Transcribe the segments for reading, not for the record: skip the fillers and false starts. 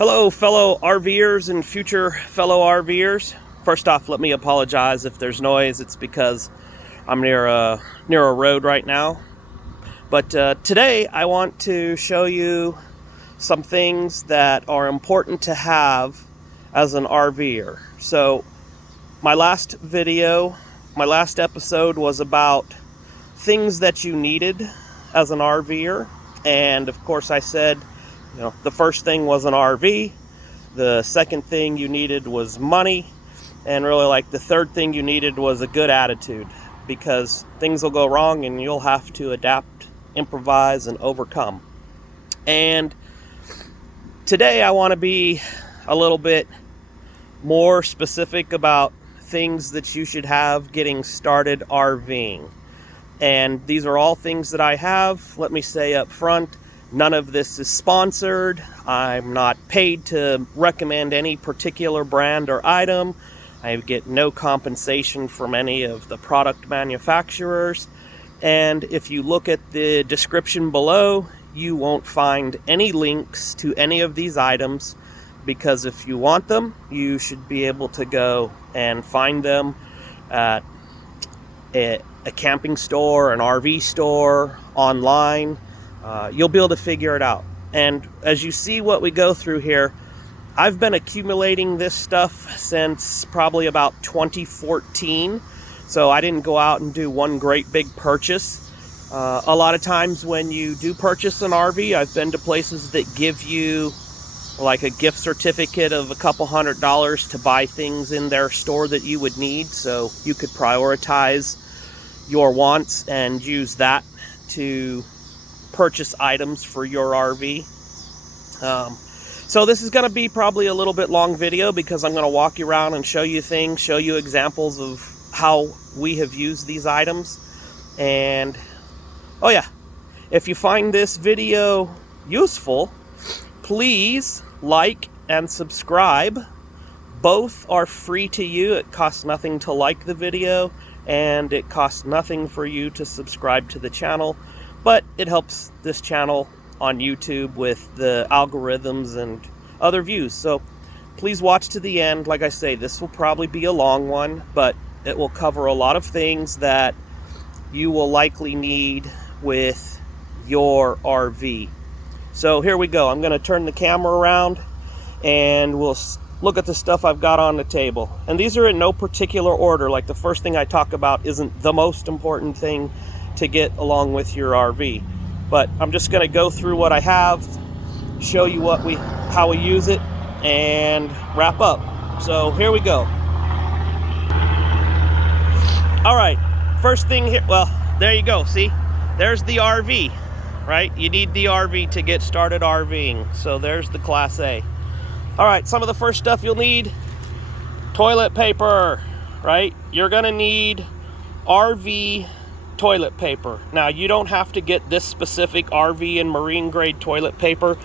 Hello, fellow RVers and future fellow RVers. First off, let me apologize if there's noise. It's because I'm near a road right now. But today I want to show you some things that are important to have as an RVer. So my last episode was about things that you needed as an RVer. And of course I said, the first thing was an RV, the second thing you needed was money, and really the third thing you needed was a good attitude, because things will go wrong and you'll have to adapt, improvise, and overcome. And today I want to be a little bit more specific about things that you should have getting started RVing. And these are all things that I have. Let me say up front, none of this is sponsored. I'm not paid to recommend any particular brand or item. I get no compensation from any of the product manufacturers. And if you look at the description below, you won't find any links to any of these items, because if you want them, you should be able to go and find them at a camping store, an RV store, online. You'll be able to figure it out. And as you see what we go through here, I've been accumulating this stuff since probably about 2014. So I didn't go out and do one great big purchase. A lot of times when you do purchase an RV, I've been to places that give you like a gift certificate of a couple $100 to buy things in their store that you would need. So you could prioritize your wants and use that to purchase items for your RV. So this is going to be probably a little bit long video, because I'm going to walk you around and show you things, show you examples of how we have used these items. And oh yeah, if you find this video useful, please like and subscribe. Both are free to you. It costs nothing to like the video, and it costs nothing for you to subscribe to the channel. But it helps this channel on YouTube with the algorithms and other views. So please watch to the end. Like I say, this will probably be a long one, but it will cover a lot of things that you will likely need with your RV. So here we go. I'm going to turn the camera around and we'll look at the stuff I've got on the table. And these are in no particular order. Like the first thing I talk about isn't the most important thing to get along with your RV, but I'm just going to go through what I have, show you how we use it, and wrap up. So here we go. All right, first thing here, well, there you go. See, there's the RV, right? You need the RV to get started RVing. So there's the Class A. All right, some of the first stuff you'll need: toilet paper, right? You're going to need RV toilet paper. Now, you don't have to get this specific RV and marine grade toilet paper.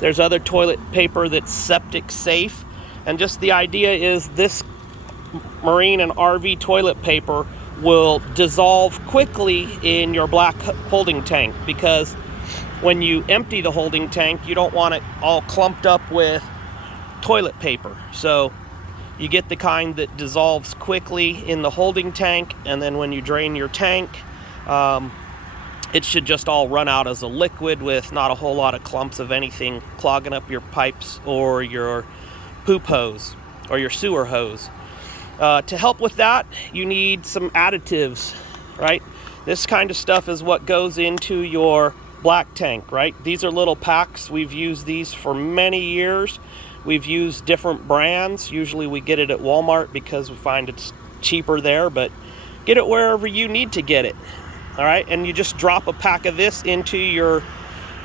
There's other toilet paper that's septic safe. And just the idea is this marine and RV toilet paper will dissolve quickly in your black holding tank, because when you empty the holding tank, you don't want it all clumped up with toilet paper. So you get the kind that dissolves quickly in the holding tank, and then when you drain your tank, it should just all run out as a liquid with not a whole lot of clumps of anything clogging up your pipes or your poop hose or your sewer hose. To help with that, you need some additives, right? This kind of stuff is what goes into your black tank, right? These are little packs. We've used these for many years. We've used different brands. Usually we get it at Walmart because we find it's cheaper there, but get it wherever you need to get it. All right, and you just drop a pack of this into your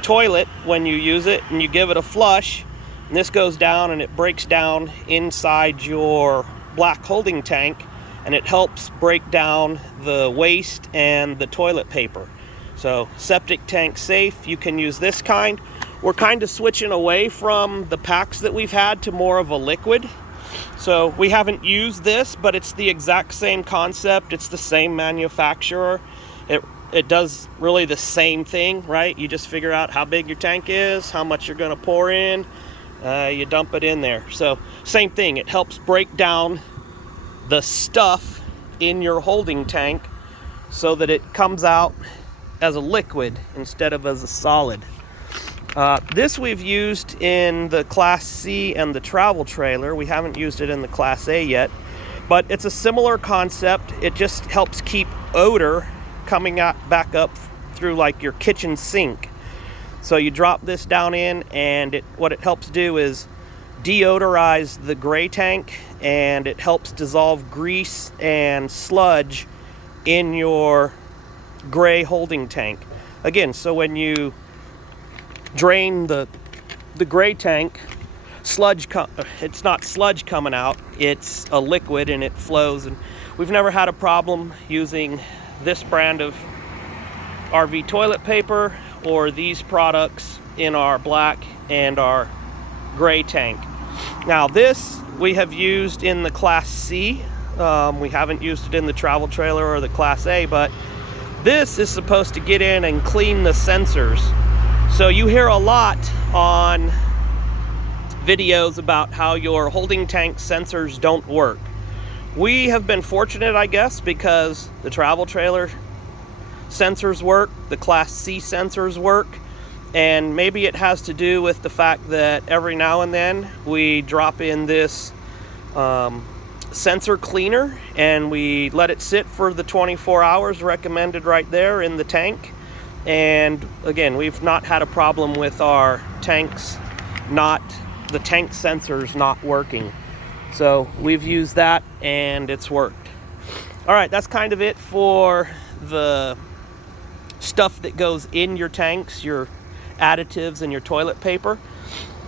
toilet when you use it, and you give it a flush, and this goes down and it breaks down inside your black holding tank, and it helps break down the waste and the toilet paper. So septic tank safe, you can use this kind. We're kind of switching away from the packs that we've had to more of a liquid. So we haven't used this, but it's the exact same concept. It's the same manufacturer. It does really the same thing, right? You just figure out how big your tank is, how much you're going to pour in, You dump it in there. So same thing, it helps break down the stuff in your holding tank so that it comes out as a liquid instead of as a solid. This we've used in the Class C and the travel trailer. We haven't used it in the Class A yet, but it's a similar concept. It just helps keep odor coming out back up through like your kitchen sink. So you drop this down in, and what it helps do is deodorize the gray tank, and it helps dissolve grease and sludge in your gray holding tank. Again, so when you drain the gray tank, it's not sludge coming out, it's a liquid and it flows. And we've never had a problem using this brand of RV toilet paper or these products in our black and our gray tank. Now this we have used in the Class C. We haven't used it in the travel trailer or the Class A, but this is supposed to get in and clean the sensors. So you hear a lot on videos about how your holding tank sensors don't work. We have been fortunate, I guess, because the travel trailer sensors work, the Class C sensors work, and maybe it has to do with the fact that every now and then we drop in this sensor cleaner and we let it sit for the 24 hours recommended right there in the tank. And again, we've not had a problem with our tanks, the tank sensors not working. So we've used that and it's worked. All right, that's kind of it for the stuff that goes in your tanks, your additives and your toilet paper.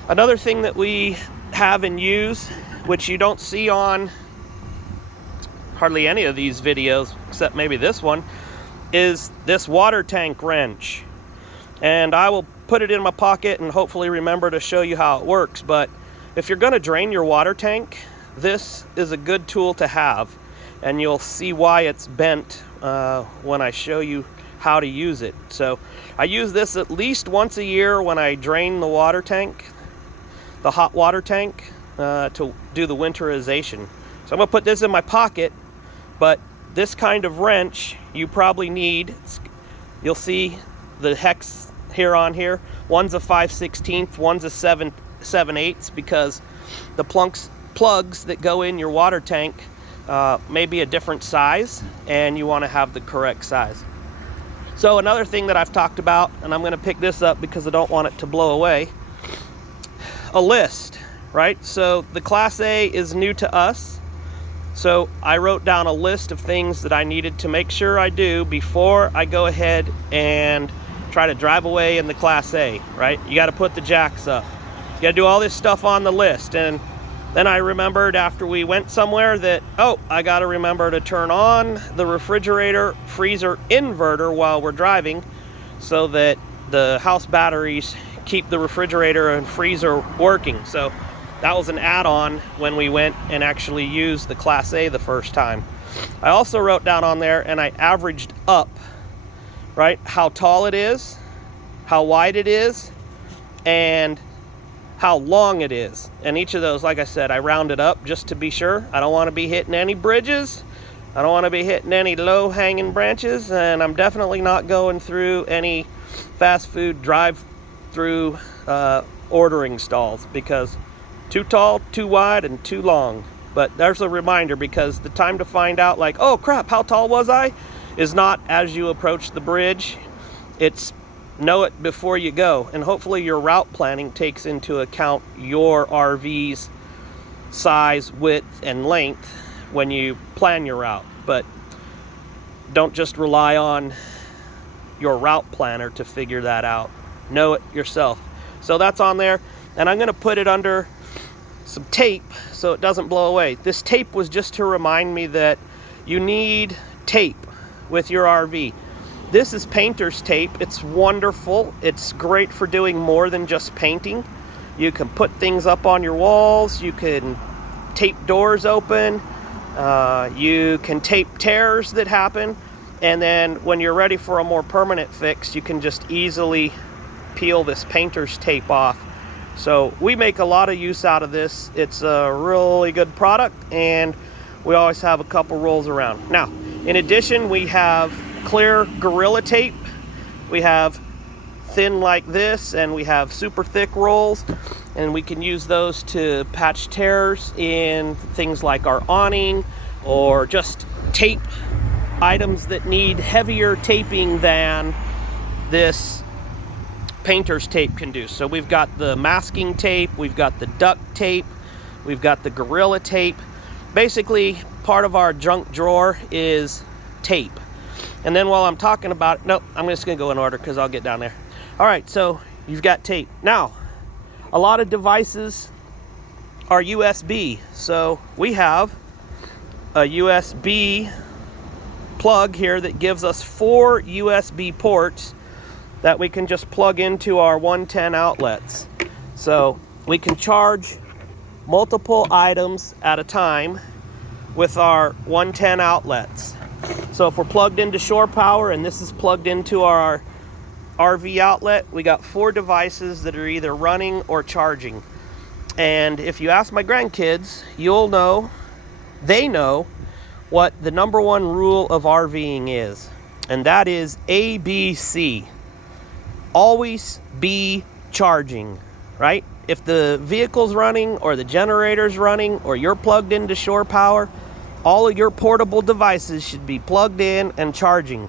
Another thing that we have and use, which you don't see on hardly any of these videos, except maybe this one, is this water tank wrench. And I will put it in my pocket and hopefully remember to show you how it works. But if you're going to drain your water tank, this is a good tool to have, and you'll see why it's bent when I show you how to use it. So I use this at least once a year when I drain the water tank, the hot water tank, to do the winterization. So I'm going to put this in my pocket, but this kind of wrench you probably need. You'll see the hex here on here. One's a 5/16, one's a 7/8, because the plugs that go in your water tank may be a different size, and you want to have the correct size. So another thing that I've talked about, and I'm going to pick this up because I don't want it to blow away, a list, right? So the Class A is new to us. So I wrote down a list of things that I needed to make sure I do before I go ahead and try to drive away in the Class A, right? You got to put the jacks up. You got to do all this stuff on the list. And then I remembered after we went somewhere that, I got to remember to turn on the refrigerator freezer inverter while we're driving so that the house batteries keep the refrigerator and freezer working. So that was an add-on when we went and actually used the Class A the first time. I also wrote down on there, and I averaged up, right? How tall it is, how wide it is, and how long it is. And each of those, like I said, I rounded up just to be sure. I don't want to be hitting any bridges. I don't want to be hitting any low-hanging branches, and I'm definitely not going through any fast food drive-through ordering stalls, because too tall, too wide, and too long. But there's a reminder, because the time to find out, like, oh crap, how tall was I, is not as you approach the bridge. It's know it before you go. And hopefully your route planning takes into account your RV's size, width, and length when you plan your route. But don't just rely on your route planner to figure that out. Know it yourself. So that's on there. And I'm going to put it under some tape so it doesn't blow away. This tape was just to remind me that you need tape with your RV. This is painter's tape. It's wonderful. It's great for doing more than just painting. You can put things up on your walls. You can tape doors open. You can tape tears that happen. And then when you're ready for a more permanent fix, you can just easily peel this painter's tape off So we make a lot of use out of this. It's a really good product, and we always have a couple rolls around. Now, in addition, we have clear Gorilla Tape. We have thin like this, and we have super thick rolls, and we can use those to patch tears in things like our awning, or just tape items that need heavier taping than this painter's tape can do. So we've got the masking tape, we've got the duct tape, we've got the Gorilla Tape. Basically, part of our junk drawer is tape. And then while I'm talking about it, nope, I'm just gonna go in order because I'll get down there. All right, so you've got tape. Now, a lot of devices are USB. So we have a USB plug here that gives us 4 USB ports that we can just plug into our 110 outlets. So we can charge multiple items at a time with our 110 outlets. So if we're plugged into shore power and this is plugged into our RV outlet, we got 4 devices that are either running or charging. And if you ask my grandkids, you'll know, they know what the number one rule of RVing is. And that is ABC. Always be charging, right? If the vehicle's running or the generator's running or you're plugged into shore power, all of your portable devices should be plugged in and charging.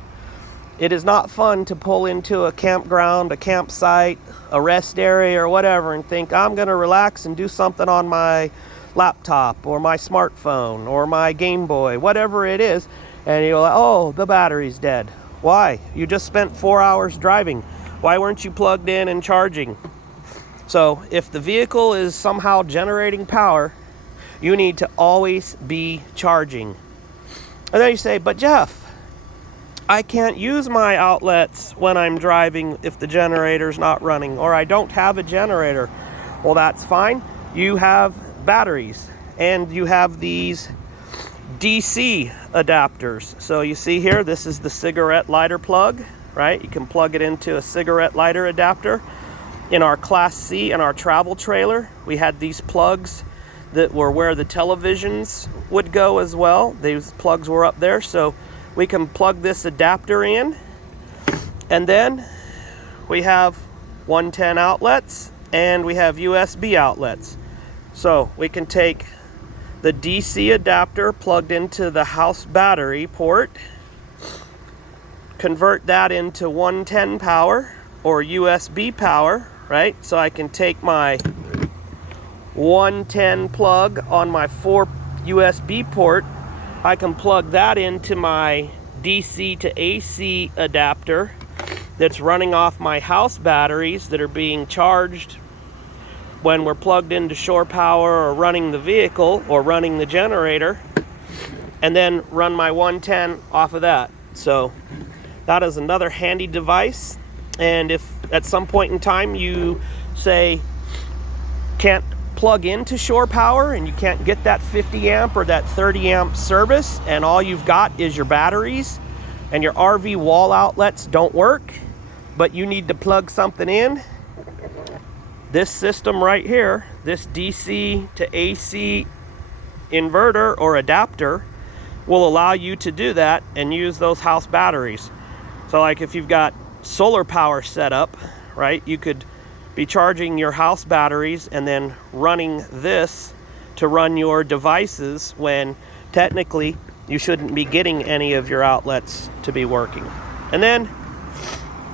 It is not fun to pull into a campground, a campsite, a rest area or whatever and think, I'm gonna relax and do something on my laptop or my smartphone or my Game Boy, whatever it is, and you're like, oh, the battery's dead. Why? You just spent 4 hours driving. Why weren't you plugged in and charging? So if the vehicle is somehow generating power, you need to always be charging. And then you say, but Jeff, I can't use my outlets when I'm driving if the generator's not running, or I don't have a generator. Well, that's fine. You have batteries, and you have these DC adapters. So you see here, this is the cigarette lighter plug, right? You can plug it into a cigarette lighter adapter. In our Class C and our travel trailer, we had these plugs that were where the televisions would go as well. These plugs were up there, so we can plug this adapter in. And then we have 110 outlets and we have USB outlets. So we can take the DC adapter plugged into the house battery port, convert that into 110 power or USB power, right? So I can take my 110 plug on my 4 USB port, I can plug that into my DC to AC adapter that's running off my house batteries that are being charged when we're plugged into shore power or running the vehicle or running the generator, and then run my 110 off of that. So that is another handy device. And if at some point in time you say can't plug into shore power and you can't get that 50 amp or that 30 amp service, and all you've got is your batteries and your RV wall outlets don't work, but you need to plug something in, this system right here, this DC to AC inverter or adapter, will allow you to do that and use those house batteries. So like if you've got solar power set up, right, you could be charging your house batteries and then running this to run your devices when technically you shouldn't be getting any of your outlets to be working. And then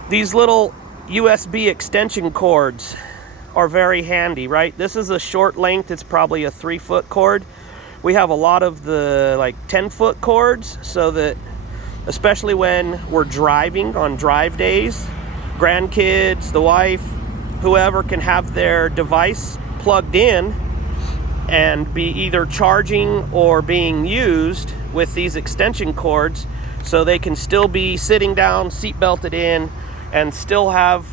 these little USB extension cords are very handy, right? This is a short length, it's probably a 3-foot cord. We have a lot of the like 10-foot cords, so that especially when we're driving on drive days, grandkids, the wife, whoever can have their device plugged in and be either charging or being used with these extension cords, so they can still be sitting down, seat belted in, and still have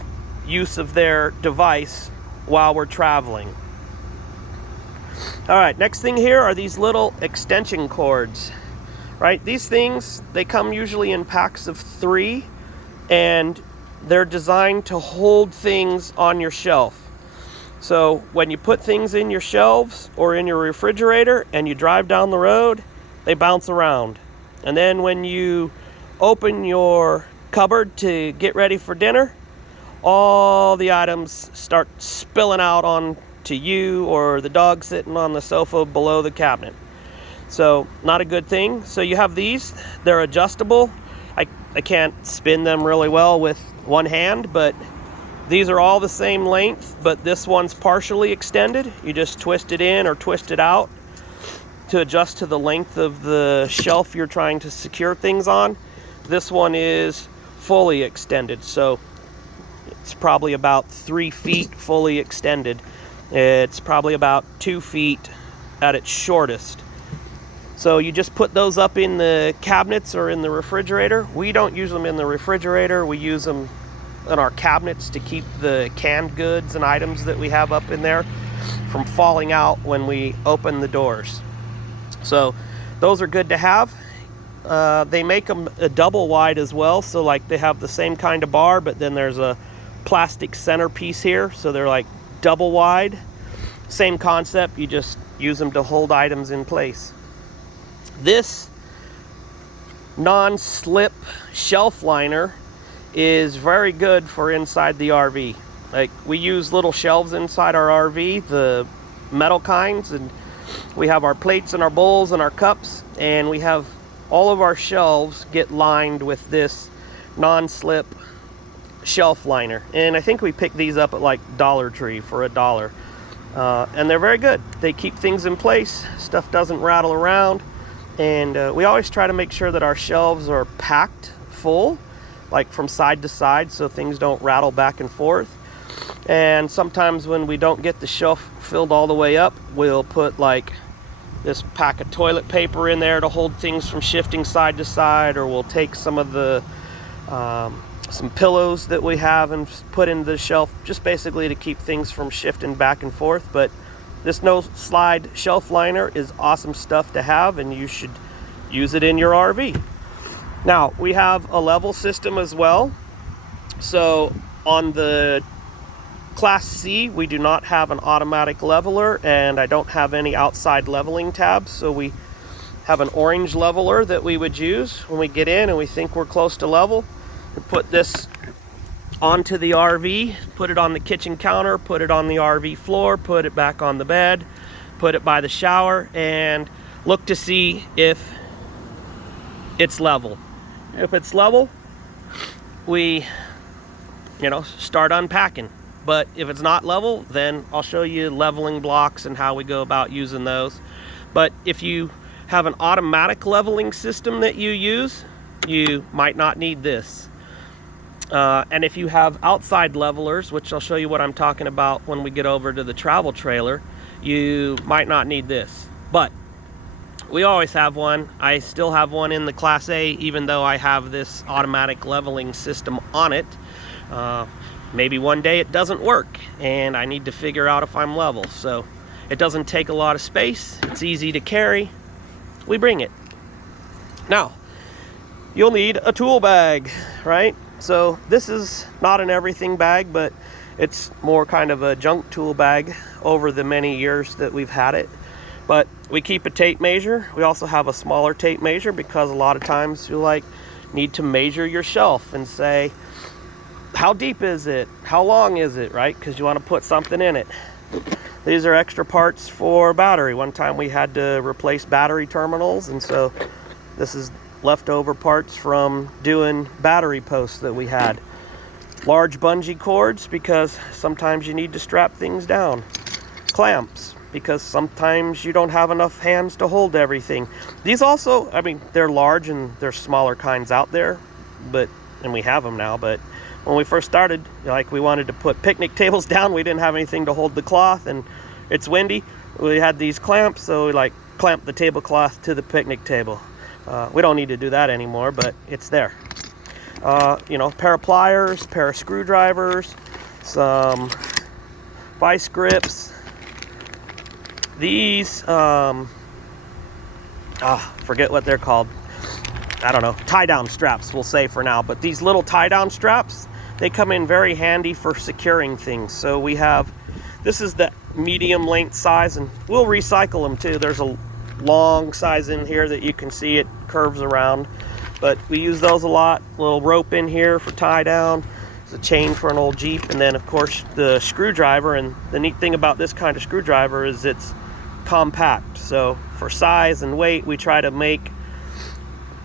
use of their device while we're traveling. All right, next thing here are these little extension cords, right? These things, they come usually in packs of 3, and they're designed to hold things on your shelf. So when you put things in your shelves or in your refrigerator and you drive down the road, they bounce around. And then when you open your cupboard to get ready for dinner, all the items start spilling out onto you or the dog sitting on the sofa below the cabinet. So not a good thing. So you have these, they're adjustable. I can't spin them really well with one hand, but these are all the same length, but this one's partially extended. You just twist it in or twist it out to adjust to the length of the shelf you're trying to secure things on. This one is fully extended, so it's probably about 3 feet fully extended. It's probably about 2 feet at its shortest. So you just put those up in the cabinets or in the refrigerator. We don't use them in the refrigerator. We use them in our cabinets to keep the canned goods and items that we have up in there from falling out when we open the doors. So those are good to have. They make them a double wide as well. So like they have the same kind of bar, but then there's a plastic centerpiece here. So they're like double wide. Same concept, you just use them to hold items in place. This non-slip shelf liner is very good for inside the RV. Like we use little shelves inside our RV, the metal kinds, and we have our plates and our bowls and our cups, and we have all of our shelves get lined with this non-slip shelf liner. And I think we picked these up at like Dollar Tree for $1. And they're very good. They keep things in place, stuff doesn't rattle around. And we always try to make sure that our shelves are packed full, like from side to side, so things don't rattle back and forth. And sometimes when we don't get the shelf filled all the way up, we'll put like this pack of toilet paper in there to hold things from shifting side to side, or we'll take some of the some pillows that we have and put into the shelf, just basically to keep things from shifting back and forth. But this no slide shelf liner is awesome stuff to have, and you should use it in your RV. Now we have a level system as well. So on the Class C, we do not have an automatic leveler, and I don't have any outside leveling tabs. So we have an orange leveler that we would use when we get in and we think we're close to level. We put this onto the RV, put it on the kitchen counter, put it on the RV floor, put it back on the bed, put it by the shower, and look to see if it's level. If it's level, we, start unpacking. But if it's not level, then I'll show you leveling blocks and how we go about using those. But if you have an automatic leveling system that you use, you might not need this. And if you have outside levelers, which I'll show you what I'm talking about when we get over to the travel trailer, you might not need this. But we always have one. I still have one in the Class A, even though I have this automatic leveling system on it. Maybe one day it doesn't work and I need to figure out if I'm level. So it doesn't take a lot of space. It's easy to carry. We bring it. Now, you'll need a tool bag, right? So this is not an everything bag, but it's more kind of a junk tool bag over the many years that we've had it. But we keep a tape measure. We also have a smaller tape measure because a lot of times you need to measure your shelf and say, how deep is it? How long is it, right? Because you want to put something in it. These are extra parts for battery. One time we had to replace battery terminals, and so this is leftover parts from doing battery posts that we had. Large bungee cords, because sometimes you need to strap things down. Clamps, because sometimes you don't have enough hands to hold everything. These also, they're large and there's smaller kinds out there, and we have them now, but when we first started, we wanted to put picnic tables down. We didn't have anything to hold the cloth, and it's windy. We had these clamps, so we clamped the tablecloth to the picnic table. We don't need to do that anymore, but it's there. Pair of pliers, pair of screwdrivers, some vice grips. These, forget what they're called. I don't know, tie-down straps, we'll say for now. But these little tie-down straps, they come in very handy for securing things. So we have This is the medium length size, and we'll recycle them too. There's a long size in here that you can see it curves around, but we use those a lot. A little rope in here for tie down. There's a chain for an old Jeep, and then of course the screwdriver. And the neat thing about this kind of screwdriver is it's compact. So for size and weight, we try to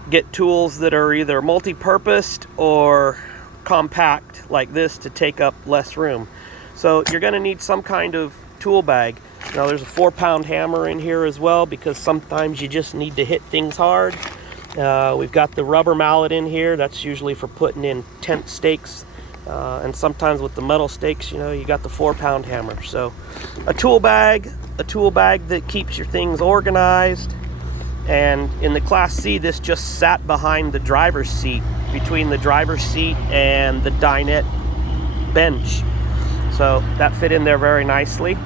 get tools that are either multi-purposed or compact like this to take up less room. So you're going to need some kind of tool bag. Now there's a 4-pound hammer in here as well, because sometimes you just need to hit things hard. We've got the rubber mallet in here. That's usually for putting in tent stakes. And sometimes with the metal stakes, you got the 4-pound hammer. So a tool bag that keeps your things organized. And in the Class C, this just sat behind the driver's seat, between the driver's seat and the dinette bench. So that fit in there very nicely.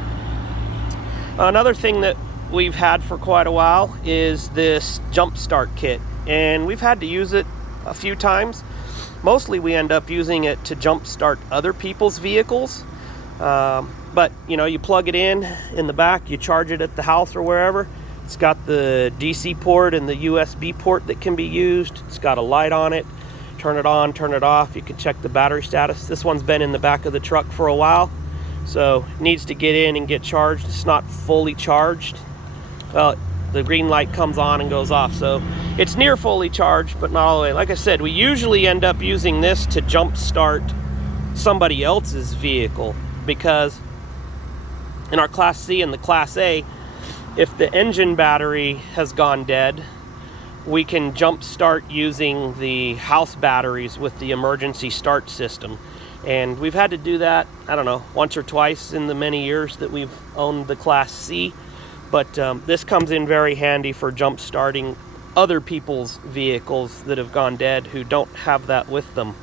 Another thing that we've had for quite a while is this jump start kit. And we've had to use it a few times. Mostly we end up using it to jump start other people's vehicles. But you plug it in the back, you charge it at the house or wherever. It's got the DC port and the USB port that can be used. It's got a light on it. Turn it on, turn it off. You can check the battery status. This one's been in the back of the truck for a while, so it needs to get in and get charged. It's not fully charged. Well, the green light comes on and goes off, so it's near fully charged, but not all the way. Like I said, we usually end up using this to jump start somebody else's vehicle, because in our Class C and the Class A, if the engine battery has gone dead, we can jump start using the house batteries with the emergency start system. And we've had to do that, I don't know, once or twice in the many years that we've owned the Class C. But this comes in very handy for jump starting other people's vehicles that have gone dead who don't have that with them.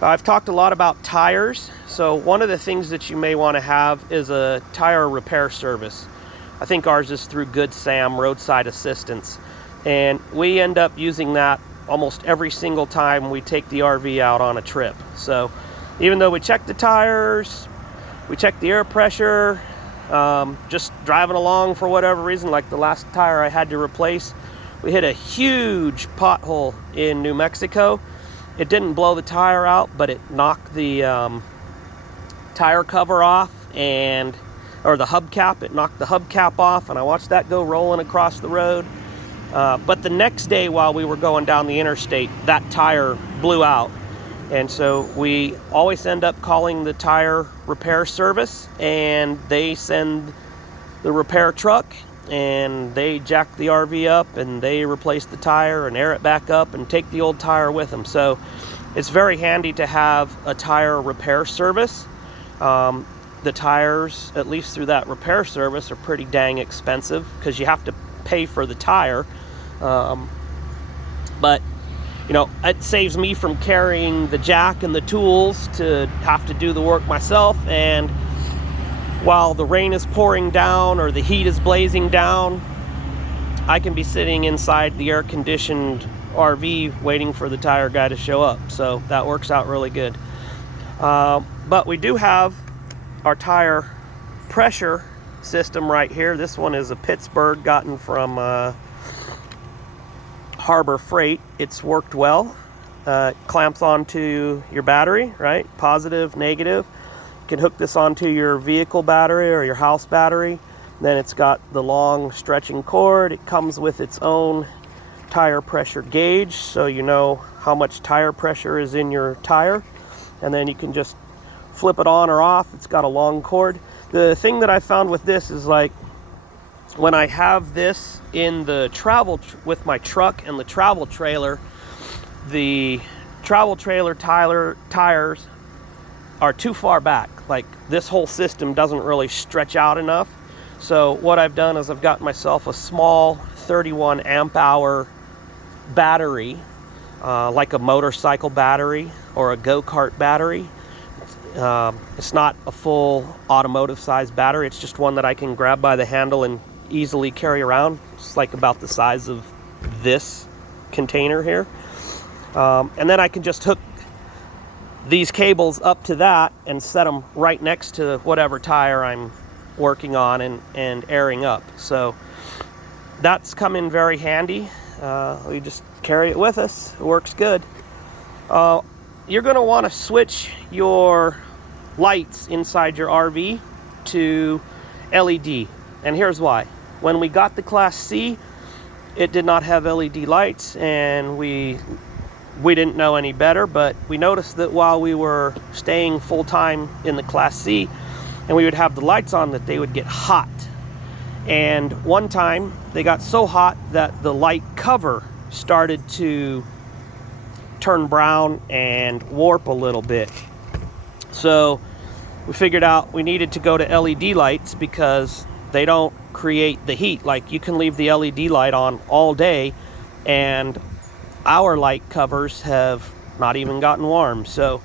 I've talked a lot about tires. So one of the things that you may want to have is a tire repair service. I think ours is through Good Sam Roadside Assistance. And we end up using that almost every single time we take the RV out on a trip. So even though we check the tires, we check the air pressure, just driving along for whatever reason, like the last tire I had to replace, we hit a huge pothole in New Mexico. It didn't blow the tire out, but it knocked the tire cover off, or the hubcap. It knocked the hubcap off, and I watched that go rolling across the road. But the next day while we were going down the interstate, that tire blew out. And so we always end up calling the tire repair service, and they send the repair truck, and they jack the RV up, and they replace the tire and air it back up and take the old tire with them. So it's very handy to have a tire repair service. The tires, at least through that repair service, are pretty dang expensive because you have to pay for the tire. But it saves me from carrying the jack and the tools to have to do the work myself. And while the rain is pouring down or the heat is blazing down, I can be sitting inside the air-conditioned RV waiting for the tire guy to show up. So that works out really good. But we do have our tire pressure system right here. This one is a Pittsburgh, gotten from Harbor Freight. It's worked well. Clamps onto your battery, right? Positive, negative. You can hook this onto your vehicle battery or your house battery. Then it's got the long stretching cord. It comes with its own tire pressure gauge, so you know how much tire pressure is in your tire. And then you can just flip it on or off. It's got a long cord. The thing that I found with this is, like, when I have this in the with my truck and the travel trailer, the travel trailer tires are too far back. Like, this whole system doesn't really stretch out enough. So what I've done is I've got myself a small 31 amp hour battery, like a motorcycle battery or a go-kart battery. It's not a full automotive size battery. It's just one that I can grab by the handle and easily carry around. It's like about the size of this container here. And then I can just hook these cables up to that and set them right next to whatever tire I'm working on and airing up. So that's come in very handy. We just carry it with us. It works good. You're going to want to switch your lights inside your RV to LED. And here's why. When we got the Class C, it did not have LED lights, and we didn't know any better, but we noticed that while we were staying full-time in the Class C and we would have the lights on, that they would get hot. And one time they got so hot that the light cover started to turn brown and warp a little bit. So we figured out we needed to go to LED lights because they don't create the heat. Like, you can leave the LED light on all day and our light covers have not even gotten warm. So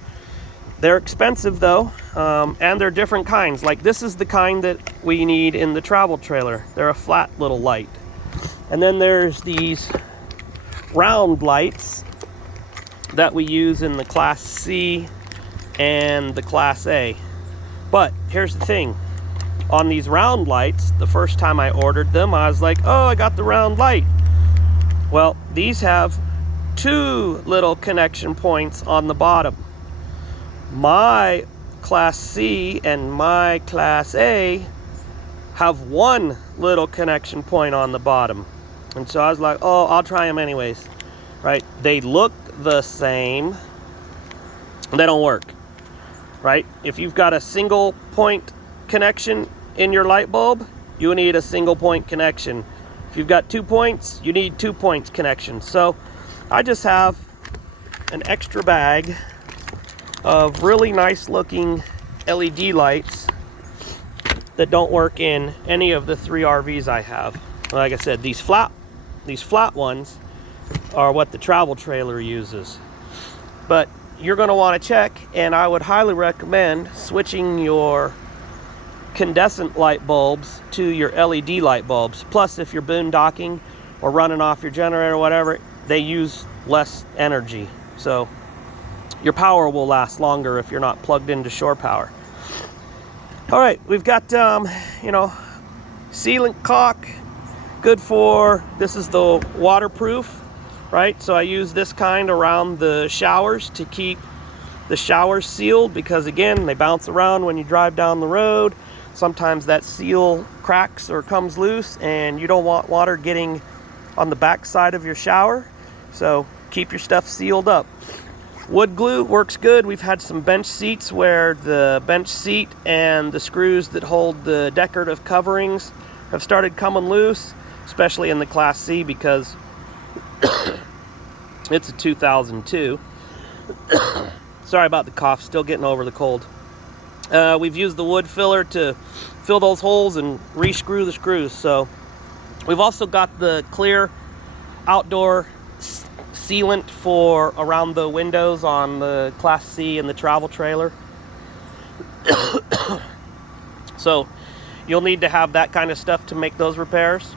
they're expensive though, and they're different kinds. Like, this is the kind that we need in the travel trailer. They're a flat little light. And then there's these round lights that we use in the Class C and the Class A. But here's the thing. On these round lights, the first time I ordered them, I was like, oh, I got the round light. Well, these have 2 little connection points on the bottom. My Class C and my Class A have 1 little connection point on the bottom. And so I was like, oh, I'll try them anyways. Right? They look the same. They don't work. Right? If you've got a single point connection in your light bulb, you need a single point connection. If you've got 2 points, you need 2 points connection. So I just have an extra bag of really nice looking LED lights that don't work in any of the 3 RVs I have. Like I said, these flat ones are what the travel trailer uses. But you're going to want to check, and I would highly recommend switching your incandescent light bulbs to your LED light bulbs. Plus, if you're boondocking or running off your generator or whatever, they use less energy. So your power will last longer if you're not plugged into shore power. All right, we've got, sealant caulk, good for, this is the waterproof, right? So I use this kind around the showers to keep the showers sealed, because again, they bounce around when you drive down the road. Sometimes that seal cracks or comes loose, and you don't want water getting on the back side of your shower. So keep your stuff sealed up. Wood glue works good. We've had some bench seats where the bench seat and the screws that hold the decorative coverings have started coming loose, especially in the Class C because it's a 2002. Sorry about the cough, still getting over the cold. We've used the wood filler to fill those holes and re-screw the screws. So we've also got the clear outdoor sealant for around the windows on the Class C and the travel trailer. So you'll need to have that kind of stuff to make those repairs.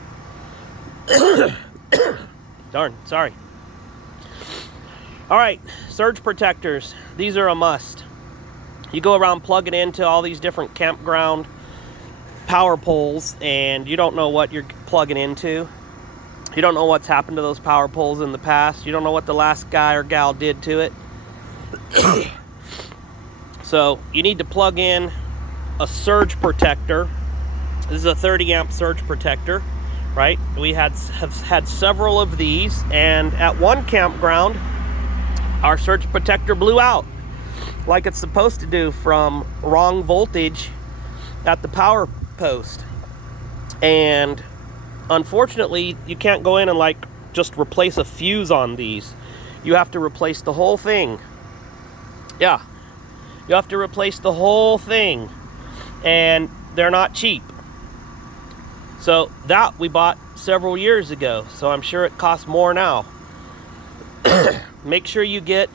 Darn, sorry. All right, surge protectors. These are a must. You go around plugging into all these different campground power poles, and you don't know what you're plugging into. You don't know what's happened to those power poles in the past. You don't know what the last guy or gal did to it. So you need to plug in a surge protector. This is a 30 amp surge protector, right? We have had several of these, and at one campground, our surge protector blew out like it's supposed to do from wrong voltage at the power post. And unfortunately, you can't go in and just replace a fuse on these. You have to replace the whole thing. Yeah, you have to replace the whole thing, and they're not cheap. So that we bought several years ago, so I'm sure it costs more now. Make sure you get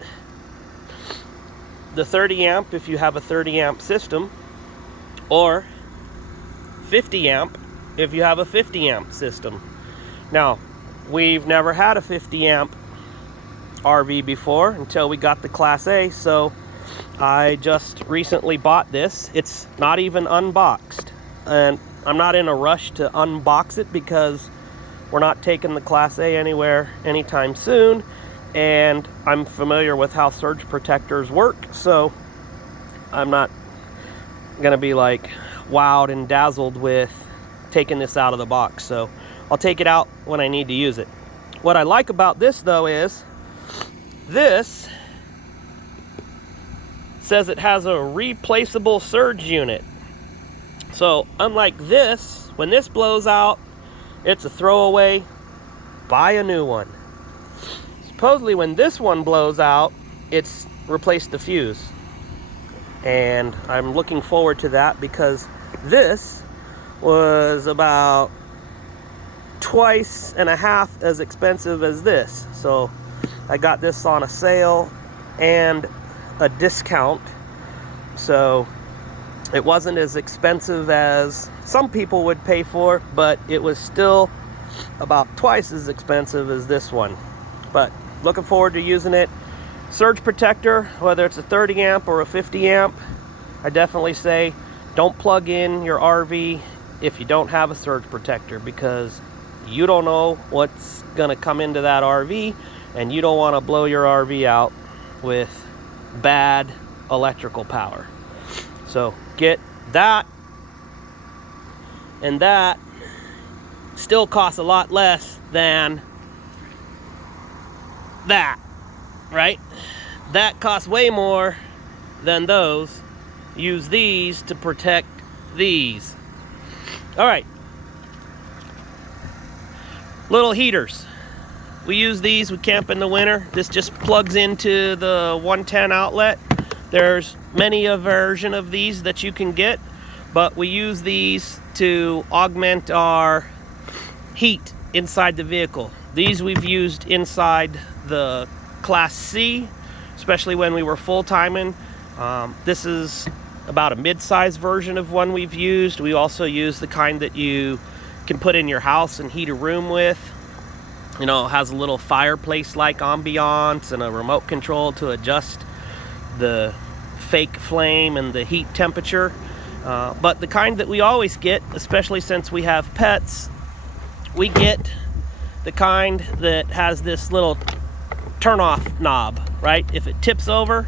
the 30 amp if you have a 30 amp system, or 50 amp if you have a 50 amp system. Now, we've never had a 50 amp RV before until we got the Class A, so I just recently bought this. It's not even unboxed, and I'm not in a rush to unbox it because we're not taking the Class A anywhere anytime soon, and I'm familiar with how surge protectors work, so I'm not gonna be like wowed and dazzled with taking this out of the box. So I'll take it out when I need to use it. What I like about this though is this says it has a replaceable surge unit. So unlike this, when this blows out, it's a throwaway, buy a new one. Supposedly when this one blows out, it's replaced the fuse. And I'm looking forward to that because this was about twice and a half as expensive as this. So I got this on a sale and a discount. So it wasn't as expensive as some people would pay for, but it was still about twice as expensive as this one. But looking forward to using it. Surge protector, whether it's a 30 amp or a 50 amp, I definitely say don't plug in your RV if you don't have a surge protector, because you don't know what's gonna come into that RV, and you don't want to blow your RV out with bad electrical power. So get that, and that still costs a lot less than that, right? That costs way more than those. Use these to protect these. All right. Little heaters. We use these, we camp in the winter. This just plugs into the 110 outlet. There's many a version of these that you can get, but we use these to augment our heat inside the vehicle. These we've used inside the Class C, especially when we were full-timing. This is about a mid-size version of one we've used. We also use the kind that you can put in your house and heat a room with. You know, it has a little fireplace-like ambiance and a remote control to adjust the fake flame and the heat temperature. But the kind that we always get, especially since we have pets, we get the kind that has this little turn-off knob, right? If it tips over,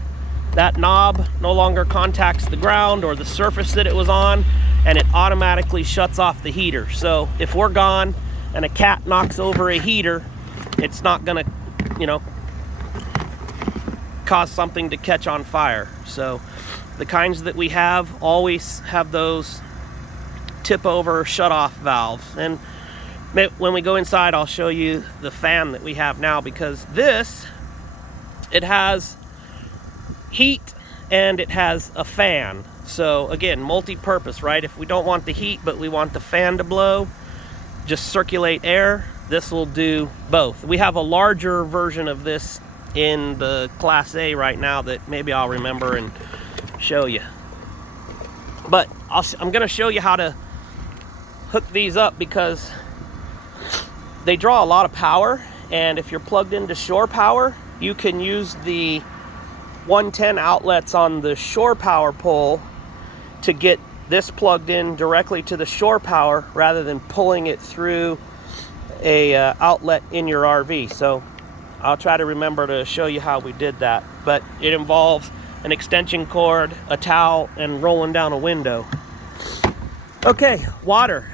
that knob no longer contacts the ground or the surface that it was on, and it automatically shuts off the heater. So if we're gone and a cat knocks over a heater, it's not gonna, you know, cause something to catch on fire. So the kinds that we have always have those tip over shut off valves. And when we go inside, I'll show you the fan that we have now, because this, it has heat and it has a fan. So again, multi-purpose, right? If we don't want the heat but we want the fan to blow, just circulate air, this will do both. We have a larger version of this in the Class A right now that maybe I'll remember and show you. But I'm gonna show you how to hook these up, because they draw a lot of power, and if you're plugged into shore power, you can use the 110 outlets on the shore power pole to get this plugged in directly to the shore power rather than pulling it through a outlet in your RV. So I'll try to remember to show you how we did that, but it involves an extension cord, a towel, and rolling down a window. Okay, water.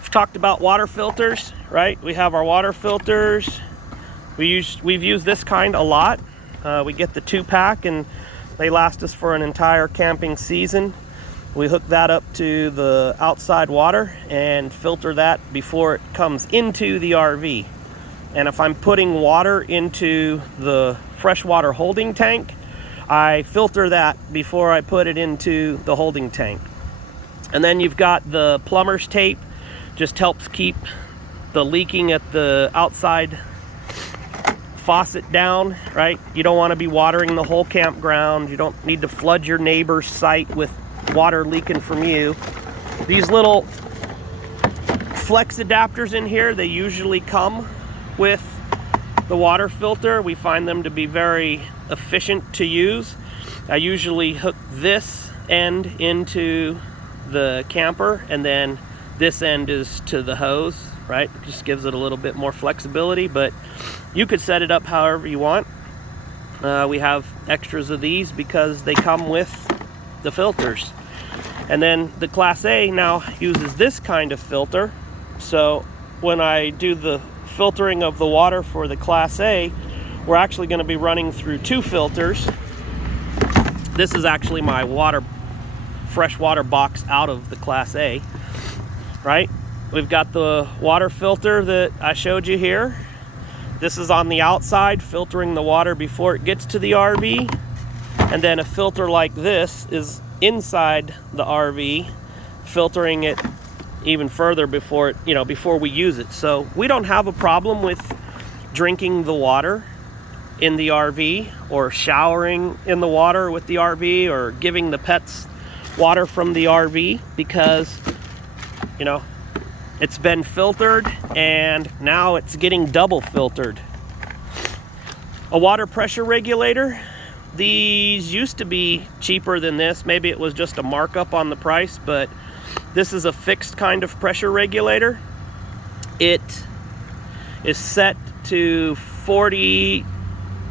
We've talked about water filters, right? We have our water filters. We've used this kind a lot. We get the 2-pack and they last us for an entire camping season. We hook that up to the outside water and filter that before it comes into the RV. And if I'm putting water into the freshwater holding tank, I filter that before I put it into the holding tank. And then you've got the plumber's tape, just helps keep the leaking at the outside faucet down, right? You don't want to be watering the whole campground. You don't need to flood your neighbor's site with water leaking from you. These little flex adapters in here, they usually come with the water filter. We find them to be very efficient to use. I usually hook this end into the camper, and then this end is to the hose, right? It just gives it a little bit more flexibility, but you could set it up however you want. We have extras of these because they come with the filters. And then the Class A now uses this kind of filter. So when I do the filtering of the water for the Class A, we're actually going to be running through 2 filters. This is actually my fresh water box out of the Class A, right? We've got the water filter that I showed you here. This is on the outside, filtering the water before it gets to the RV. And then a filter like this is inside the RV, filtering it even further before we use it. So we don't have a problem with drinking the water in the RV, or showering in the water with the RV, or giving the pets water from the RV, because it's been filtered and now it's getting double filtered. A water pressure regulator. These used to be cheaper than this. Maybe it was just a markup on the price, but this is a fixed kind of pressure regulator. It is set to 40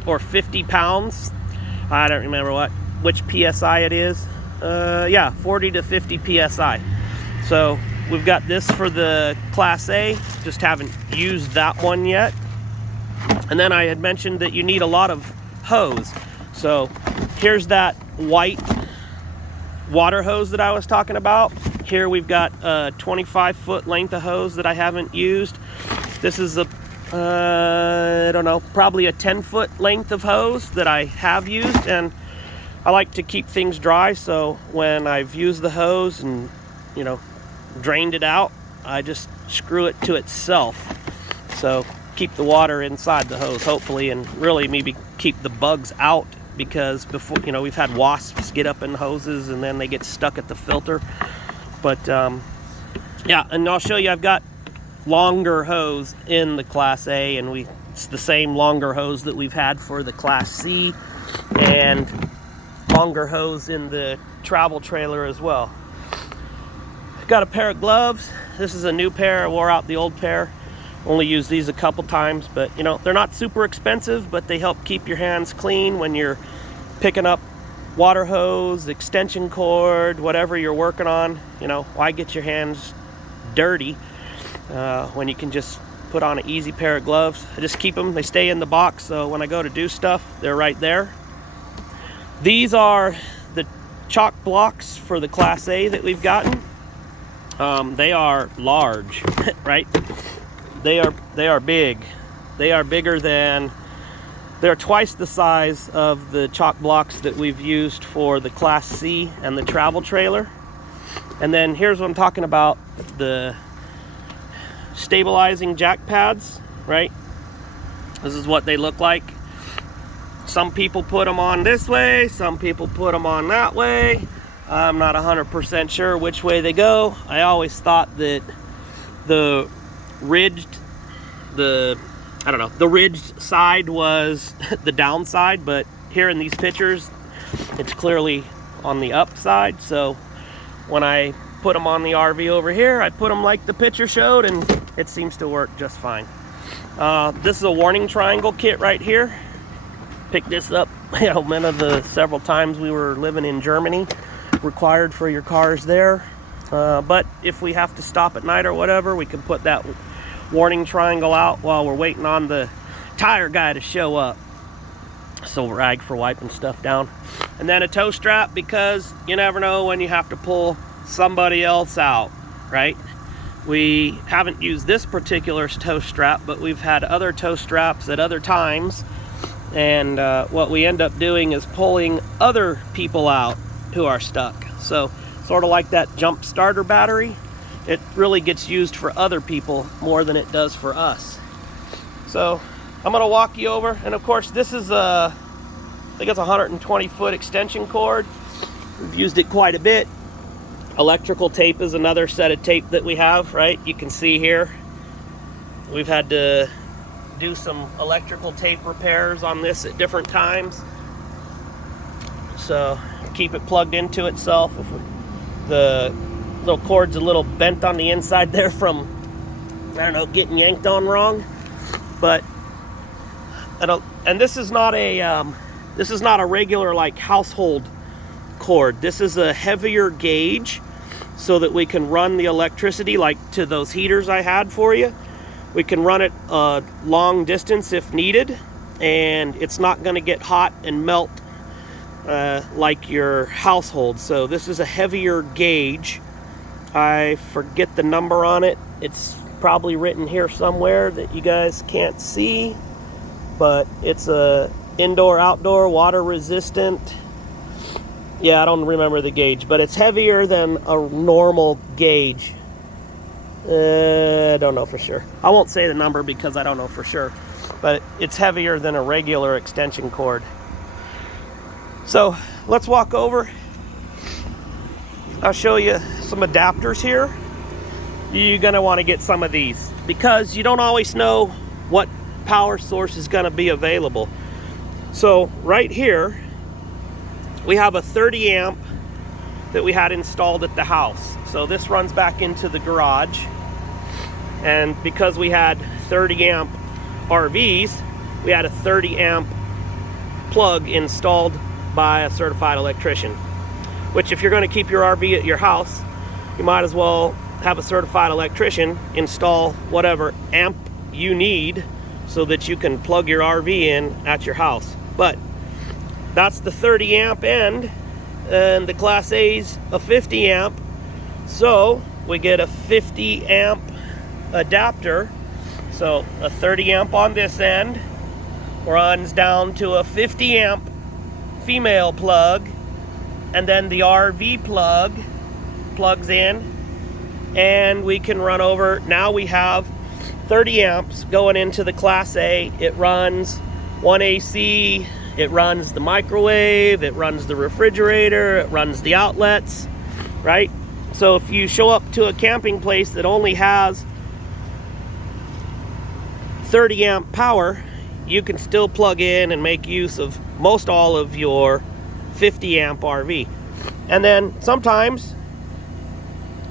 or 50 pounds. I don't remember which PSI it is. 40 to 50 PSI. So we've got this for the Class A, just haven't used that one yet. And then I had mentioned that you need a lot of hose. So here's that white water hose that I was talking about. Here we've got a 25-foot length of hose that I haven't used. This is probably a 10-foot length of hose that I have used, and I like to keep things dry, so when I've used the hose and drained it out, I just screw it to itself. So keep the water inside the hose, hopefully, and really maybe keep the bugs out, because before, we've had wasps get up in hoses and then they get stuck at the filter. But yeah, and I'll show you, I've got longer hose in the Class A, and it's the same longer hose that we've had for the Class C, and longer hose in the travel trailer as well. Got a pair of gloves. This is a new pair. I wore out the old pair. Only used these a couple times, but they're not super expensive, but they help keep your hands clean when you're picking up water hose, extension cord, whatever you're working on. Why get your hands dirty when you can just put on an easy pair of gloves? I just keep them. They stay in the box, so when I go to do stuff, they're right there. These are the chalk blocks for the Class A that we've gotten. They are large, right? They are big. They are bigger than, they're twice the size of the chalk blocks that we've used for the Class C and the travel trailer. And then here's what I'm talking about, the stabilizing jack pads, right? This is what they look like. Some people put them on this way, some people put them on that way. I'm not 100% sure which way they go. I always thought that the ridged side was the downside, but here in these pictures, it's clearly on the upside. So when I put them on the RV over here, I put them like the picture showed, and it seems to work just fine. This is a warning triangle kit right here. Picked this up, one of the several times we were living in Germany. Required for your cars there. But if we have to stop at night or whatever, we can put that warning triangle out while we're waiting on the tire guy to show up. So rag for wiping stuff down. And then a tow strap, because you never know when you have to pull somebody else out, right? We haven't used this particular tow strap, but we've had other tow straps at other times. And what we end up doing is pulling other people out who are stuck. So sort of like that jump starter battery, it really gets used for other people more than it does for us. So I'm gonna walk you over, and of course this is I think it's a 120-foot extension cord. We've used it quite a bit. Electrical tape is another set of tape that we have, right? You can see here we've had to do some electrical tape repairs on this at different times. so keep it plugged into itself. If the little cord's a little bent on the inside there from, I don't know, getting yanked on wrong. But and this is not a regular like household cord. This is a heavier gauge so that we can run the electricity like to those heaters I had for you. We can run it a long distance if needed, and it's not going to get hot and melt like your household. So this is a heavier gauge. I forget the number on it. It's probably written here somewhere that you guys can't see, but it's a indoor outdoor water resistant. Yeah, I don't remember the gauge, but it's heavier than a normal gauge. I don't know for sure. I won't say the number because I don't know for sure, but it's heavier than a regular extension cord. So let's walk over. I'll show you some adapters here. You're going to want to get some of these because you don't always know what power source is going to be available. So right here we have a 30 amp that we had installed at the house. So this runs back into the garage, and because we had 30 amp RVs, we had a 30 amp plug installed by a certified electrician, which if you're going to keep your RV at your house, you might as well have a certified electrician install whatever amp you need so that you can plug your RV in at your house. But that's the 30 amp end, and the Class A's a 50 amp. So we get a 50 amp adapter. So a 30 amp on this end runs down to a 50 amp female plug, and then the RV plug plugs in, and we can run over. Now we have 30 amps going into the Class A. It runs 1 AC, it runs the microwave, it runs the refrigerator, it runs the outlets, right? So if you show up to a camping place that only has 30 amp power, you can still plug in and make use of most all of your 50 amp RV. And then sometimes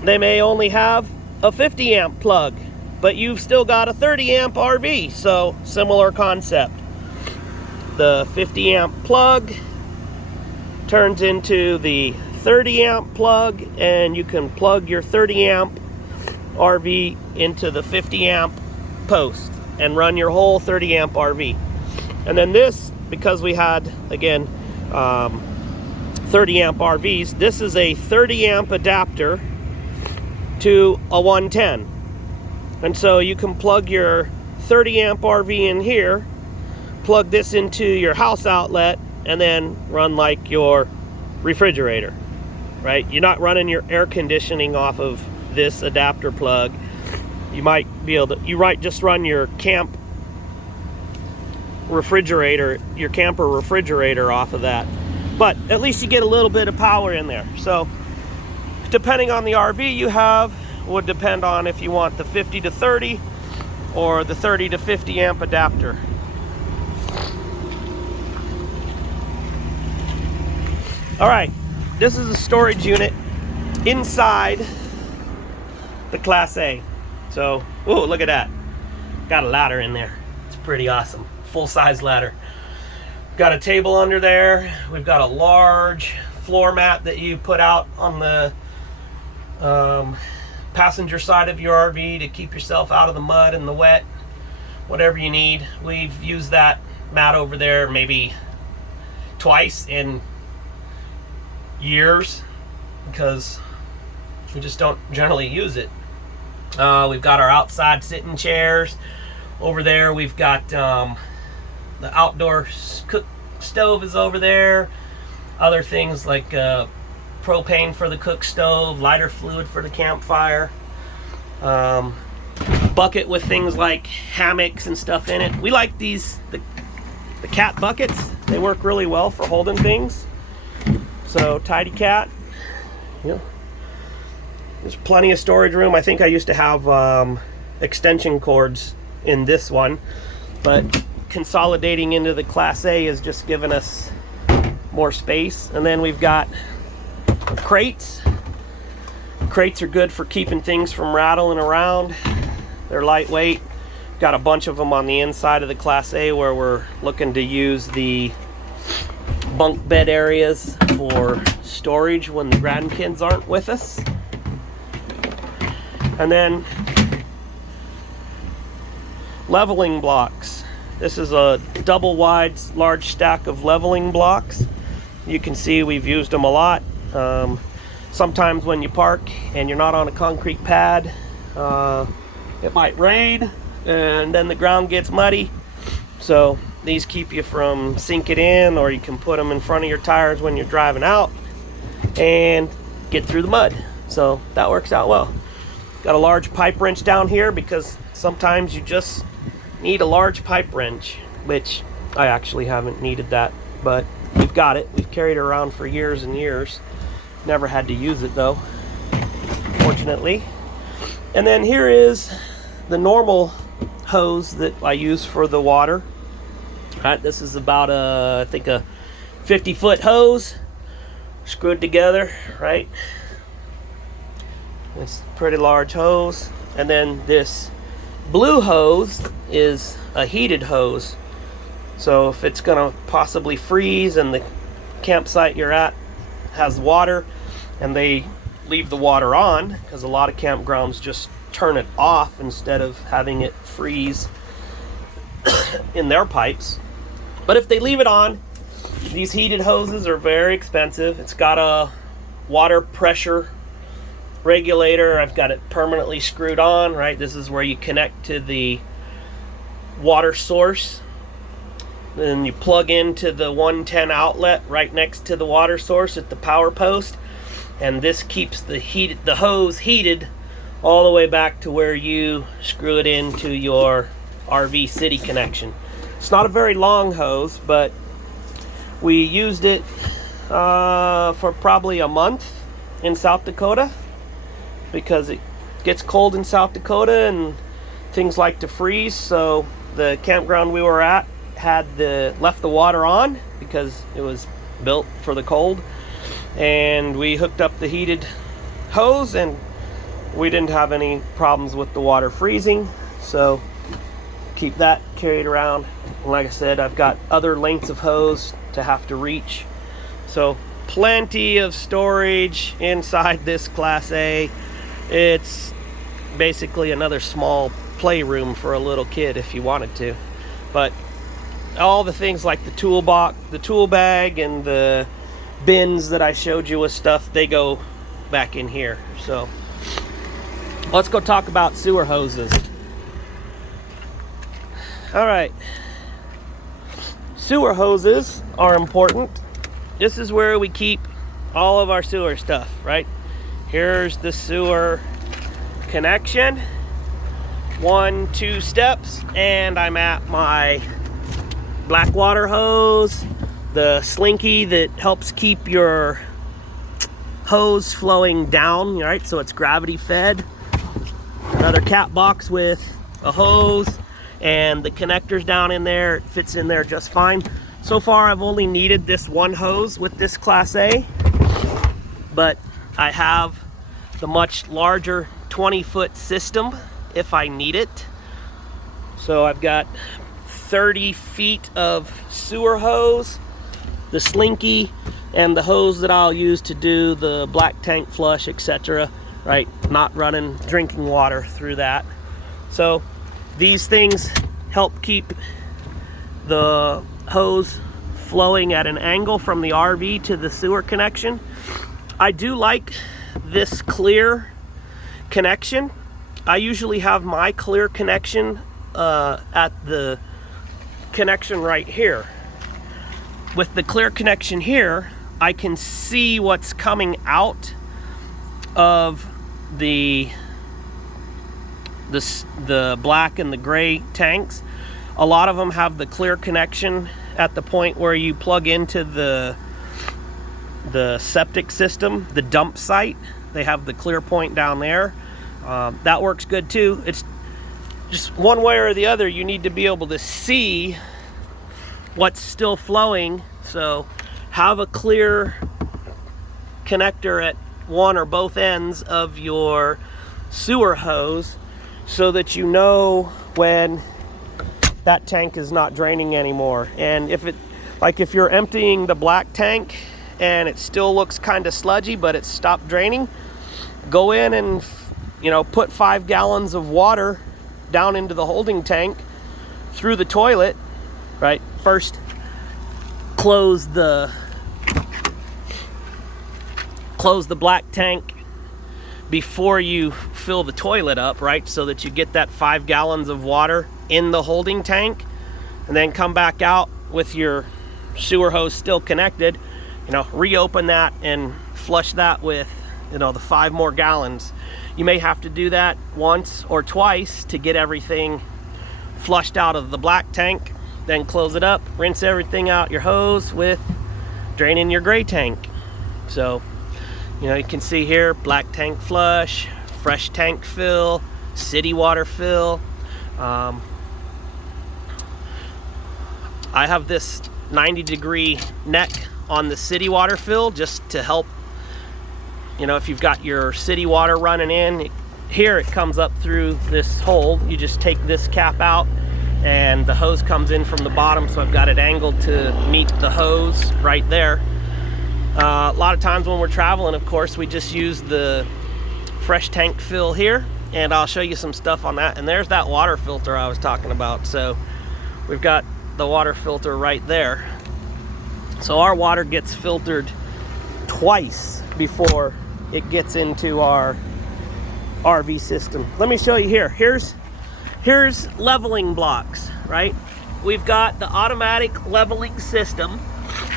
they may only have a 50 amp plug, but you've still got a 30 amp RV. So similar concept. The 50 amp plug turns into the 30 amp plug, and you can plug your 30 amp RV into the 50 amp post and run your whole 30 amp RV. And then this, because we had, again, 30 amp RVs, this is a 30 amp adapter to a 110. And so you can plug your 30 amp RV in here, plug this into your house outlet, and then run like your refrigerator, right? You're not running your air conditioning off of this adapter plug. You might be able to, you might just run your camp refrigerator, your camper refrigerator off of that. But at least you get a little bit of power in there. So depending on the RV you have, would depend on if you want the 50 to 30 or the 30 to 50 amp adapter. All right, this is a storage unit inside the Class A. So, oh, look at that. Got a ladder in there. It's pretty awesome. Full-size ladder. Got a table under there. We've got a large floor mat that you put out on the passenger side of your RV to keep yourself out of the mud and the wet, whatever you need. We've used that mat over there maybe twice in years because we just don't generally use it. We've got our outside sitting chairs over there. We've got the outdoor cook stove is over there. Other things like propane for the cook stove, lighter fluid for the campfire, bucket with things like hammocks and stuff in it. We like these, the cat buckets. They work really well for holding things. So Tidy Cat, yeah. There's plenty of storage room. I think I used to have extension cords in this one, but consolidating into the Class A has just given us more space. And then we've got crates. Crates are good for keeping things from rattling around. They're lightweight. Got a bunch of them on the inside of the Class A where we're looking to use the bunk bed areas for storage when the grandkids aren't with us. And then leveling blocks. This is a double wide large stack of leveling blocks. You can see we've used them a lot. Sometimes when you park and you're not on a concrete pad, it might rain and then the ground gets muddy. So these keep you from sinking in, or you can put them in front of your tires when you're driving out and get through the mud. So that works out well. Got a large pipe wrench down here because sometimes you just need a large pipe wrench, which I actually haven't needed that, but we've got it. We've carried it around for years and years. Never had to use it though, fortunately. And then here is the normal hose that I use for the water. Right, this is about I think a 50-foot hose screwed together, right? It's a pretty large hose. And then this blue hose is a heated hose. So if it's gonna possibly freeze and the campsite you're at has water and they leave the water on, because a lot of campgrounds just turn it off instead of having it freeze in their pipes. But if they leave it on, these heated hoses are very expensive. It's got a water pressure regulator. I've got it permanently screwed on, right? This is where you connect to the water source. Then you plug into the 110 outlet right next to the water source at the power post. And this keeps the hose heated all the way back to where you screw it into your RV city connection. It's not a very long hose, but we used it for probably a month in South Dakota because it gets cold in South Dakota and things like to freeze. So the campground we were at had left the water on because it was built for the cold, and we hooked up the heated hose and we didn't have any problems with the water freezing. So keep that carried around. And like I said, I've got other lengths of hose to have to reach. So plenty of storage inside this Class A. It's basically another small playroom for a little kid if you wanted to. But all the things like the toolbox, the tool bag, and the bins that I showed you with stuff, they go back in here. So let's go talk about sewer hoses. All right. Sewer hoses are important. This is where we keep all of our sewer stuff, right? Here's the sewer connection. 1-2 steps, and I'm at my black water hose, the slinky that helps keep your hose flowing down, right? So it's gravity fed. Another cap box with a hose and the connectors down in there. It fits in there just fine. So far I've only needed this one hose with this Class A, but I have the much larger 20-foot system if I need it. So I've got 30 feet of sewer hose, the slinky, and the hose that I'll use to do the black tank flush, etc. Right? Not running drinking water through that. So these things help keep the hose flowing at an angle from the RV to the sewer connection. I do like this clear connection. I usually have my clear connection at the connection right here. With the clear connection here, I can see what's coming out of the black and the gray tanks. A lot of them have the clear connection at the point where you plug into the septic system, the dump site. They have the clear point down there. That works good too. It's just one way or the other, you need to be able to see what's still flowing. So have a clear connector at one or both ends of your sewer hose so that you know when that tank is not draining anymore. And if you're emptying the black tank and it still looks kind of sludgy but it's stopped draining, go in and put 5 gallons of water down into the holding tank through the toilet, right? First, close the black tank before you fill the toilet up, right? So that you get that 5 gallons of water in the holding tank, and then come back out with your sewer hose still connected, reopen that and flush that with, the 5 more gallons. You may have to do that once or twice to get everything flushed out of the black tank, then close it up, rinse everything out your hose with draining your gray tank. So, you can see here, black tank flush, fresh tank fill, city water fill. I have this 90-degree neck on the city water fill just to help, if you've got your city water running in. Here it comes up through this hole. You just take this cap out and the hose comes in from the bottom, so I've got it angled to meet the hose right there. A lot of times when we're traveling, of course, we just use the fresh tank fill here, and I'll show you some stuff on that. And there's that water filter I was talking about. So we've got the water filter right there. So our water gets filtered twice before it gets into our RV system. Let me show you here. Here's leveling blocks, right? We've got the automatic leveling system.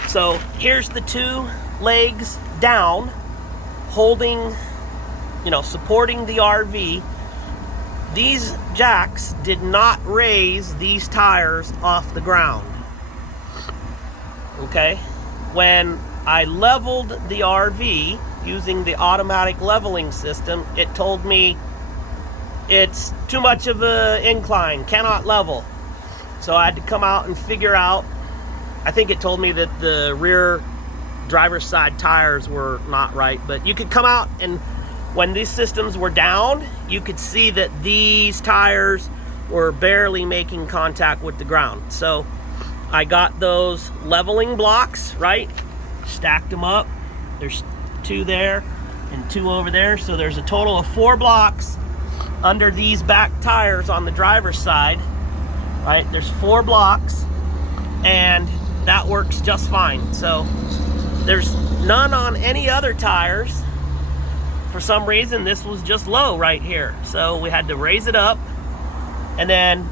So here's the 2 legs down, holding, supporting the RV. These jacks did not raise these tires off the ground. Okay? When I leveled the RV using the automatic leveling system, it told me it's too much of an incline, cannot level. So I had to come out and figure out, I think it told me that the rear driver's side tires were not right, but you could come out and when these systems were down, you could see that these tires were barely making contact with the ground. So I got those leveling blocks, right? Stacked them up. There's 2 there and 2 over there. So there's a total of 4 blocks under these back tires on the driver's side, right? There's 4 blocks, and that works just fine. So there's none on any other tires. For some reason, this was just low right here. So we had to raise it up, and then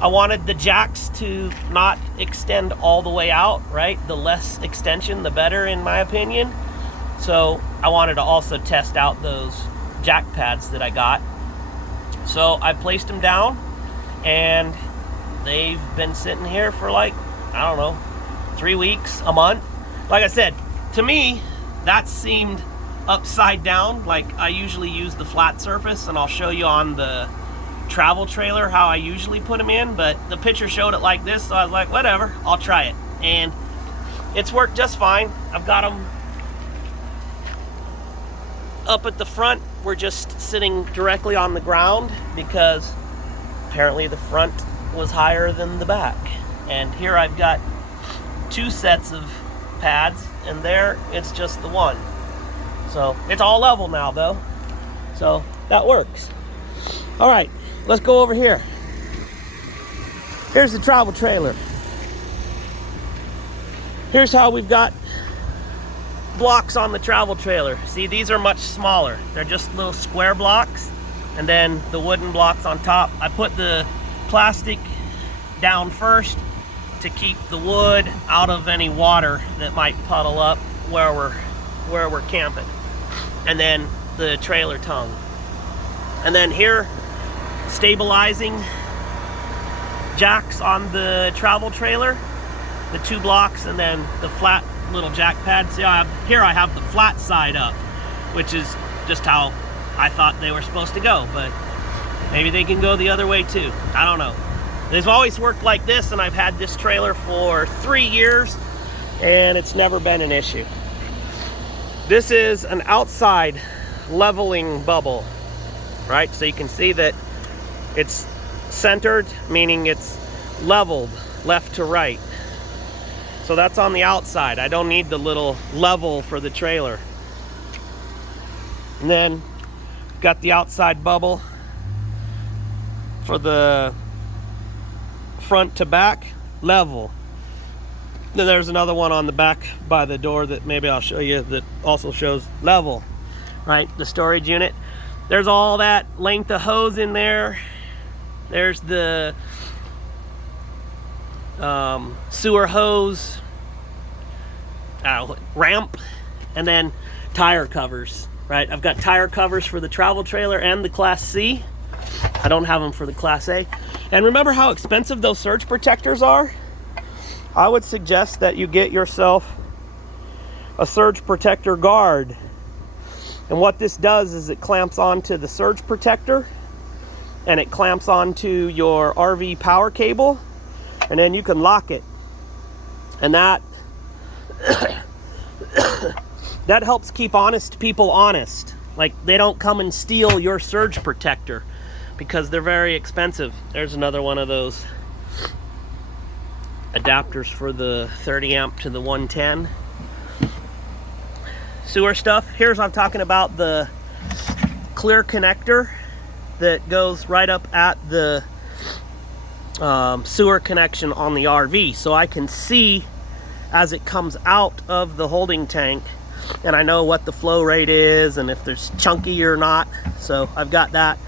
I wanted the jacks to not extend all the way out, right? The less extension, the better, in my opinion. So I wanted to also test out those jack pads that I got. So I placed them down, and they've been sitting here for 3 weeks, a month. Like I said, to me, that seemed upside down. Like, I usually use the flat surface, and I'll show you on the travel trailer how I usually put them in, but the picture showed it like this, so I was like, whatever, I'll try it. And it's worked just fine. I've got them up at the front. We're just sitting directly on the ground because apparently the front was higher than the back. And here I've got 2 sets of pads, and there it's just the one. So it's all level now though, so that works. All right, let's go over here. Here's the travel trailer. Here's how we've got blocks on the travel trailer. See, these are much smaller. They're just little square blocks, and then the wooden blocks on top. I put the plastic down first to keep the wood out of any water that might puddle up where we're camping. And then the trailer tongue. And then here, stabilizing jacks on the travel trailer, the 2 blocks, and then the flat little jack pad. See, I have the flat side up, which is just how I thought they were supposed to go, but maybe they can go the other way too. I don't know. They've always worked like this, and I've had this trailer for 3 years, and it's never been an issue. This is an outside leveling bubble, right? So you can see that it's centered, meaning it's leveled left to right. So that's on the outside. I don't need the little level for the trailer. And then got the outside bubble for the front to back, level. Then there's another one on the back by the door that maybe I'll show you that also shows level, right? The storage unit. There's all that length of hose in there. There's the sewer hose ramp, and then tire covers, right? I've got tire covers for the travel trailer and the Class C. I don't have them for the Class A. And remember how expensive those surge protectors are? I would suggest that you get yourself a surge protector guard. And what this does is it clamps onto the surge protector, and it clamps onto your RV power cable, and then you can lock it. And that that helps keep honest people honest. Like, they don't come and steal your surge protector because they're very expensive. There's another one of those adapters for the 30 amp to the 110. Sewer stuff. Here's what I'm talking about, the clear connector that goes right up at the sewer connection on the RV, so I can see as it comes out of the holding tank, and I know what the flow rate is and if there's chunky or not. So I've got that.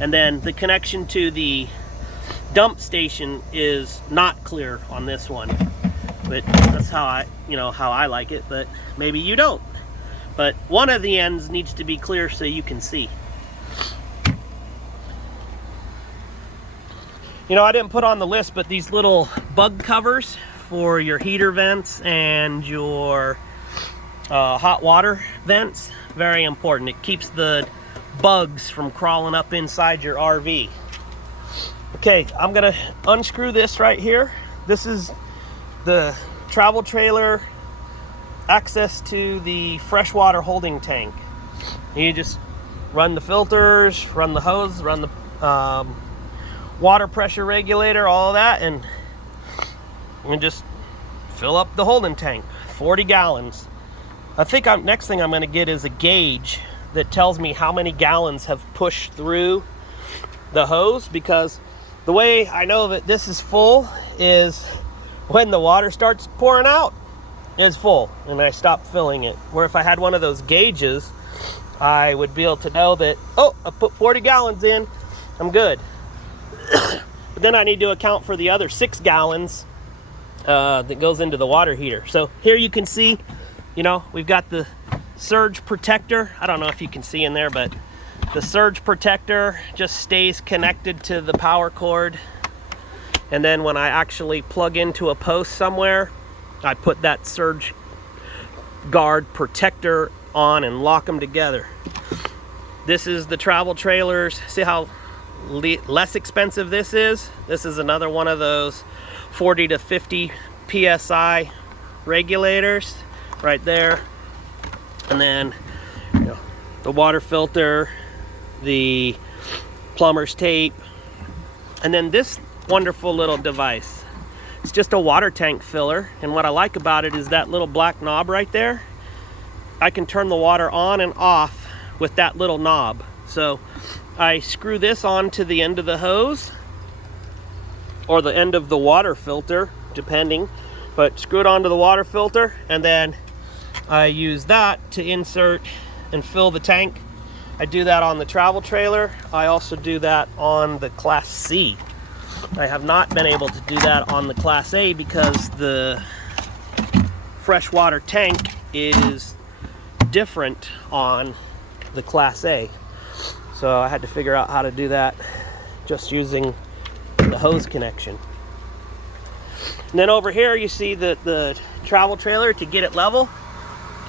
And then the connection to the dump station is not clear on this one, but that's how I like it, but maybe you don't. But one of the ends needs to be clear so you can see. You know, I didn't put on the list, but these little bug covers for your heater vents and your hot water vents, very important. It keeps the bugs from crawling up inside your RV. Okay, I'm gonna unscrew this right here. This is the travel trailer access to the freshwater holding tank. You just run the filters, run the hose, run the water pressure regulator, all of that, and just fill up the holding tank, 40 gallons. I think next thing I'm gonna get is a gauge that tells me how many gallons have pushed through the hose, because the way I know that this is full is when the water starts pouring out, it's full, and I stop filling it. Where if I had one of those gauges, I would be able to know that, oh, I put 40 gallons in, I'm good. But then I need to account for the other 6 gallons that goes into the water heater. So here you can see, you know, we've got the surge protector. I don't know if you can see in there, but the surge protector just stays connected to the power cord. And then when I actually plug into a post somewhere, I put that surge guard protector on and lock them together. This is the travel trailers. See how less expensive this is? This is another one of those 40 to 50 PSI regulators right there. And then, you know, the water filter, the plumber's tape, and then this wonderful little device. It's just a water tank filler, and what I like about it is that little black knob right there. I can turn the water on and off with that little knob. So I screw this on to the end of the hose or the end of the water filter, depending, but screw it onto the water filter, and then I use that to insert and fill the tank. I do that on the travel trailer. I also do that on the Class C. I have not been able to do that on the Class A because the freshwater tank is different on the Class A. So I had to figure out how to do that just using the hose connection. And then over here you see the travel trailer. To get it level,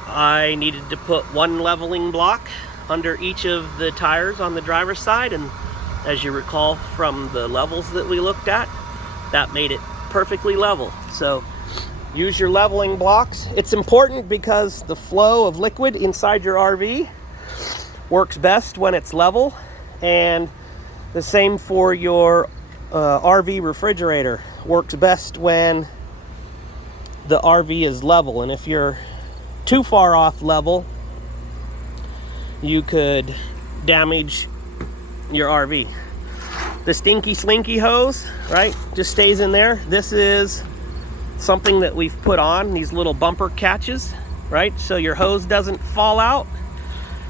I needed to put one leveling block under each of the tires on the driver's side, and as you recall from the levels that we looked at, that made it perfectly level. So use your leveling blocks. It's important because the flow of liquid inside your RV works best when it's level, and the same for your RV refrigerator. Works best when the RV is level, and if you're too far off level, you could damage your RV. The stinky slinky hose, right, just stays in there. This is something that we've put on, these little bumper catches, right, so your hose doesn't fall out.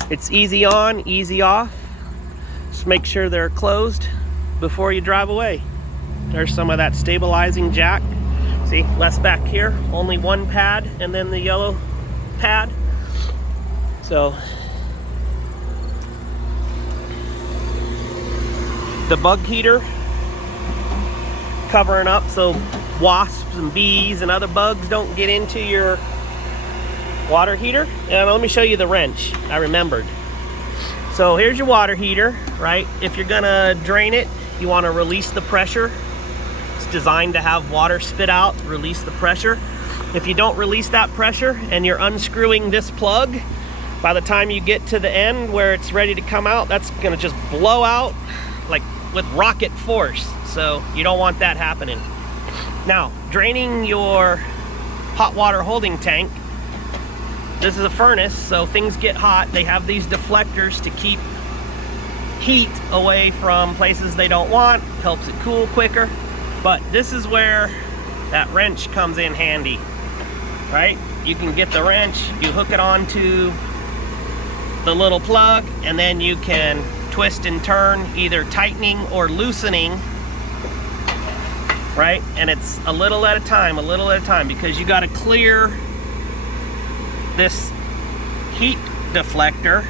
It's easy on, easy off. Just make sure they're closed before you drive away. There's some of that stabilizing jack. See, less back here, only one pad, and then the yellow pad. So the bug heater covering up so wasps and bees and other bugs don't get into your water heater. And let me show you the wrench. I remembered. So here's your water heater, right? If you're gonna drain it, you want to release the pressure. It's designed to have water spit out, release the pressure. If you don't release that pressure and you're unscrewing this plug, by the time you get to the end where it's ready to come out, that's gonna just blow out like with rocket force. So you don't want that happening. Now, draining your hot water holding tank, this is a furnace, so things get hot. They have these deflectors to keep heat away from places they don't want, helps it cool quicker. But this is where that wrench comes in handy, right? You can get the wrench, you hook it onto the little plug, and then you can twist and turn, either tightening or loosening, right? And it's a little at a time, because you got to clear this heat deflector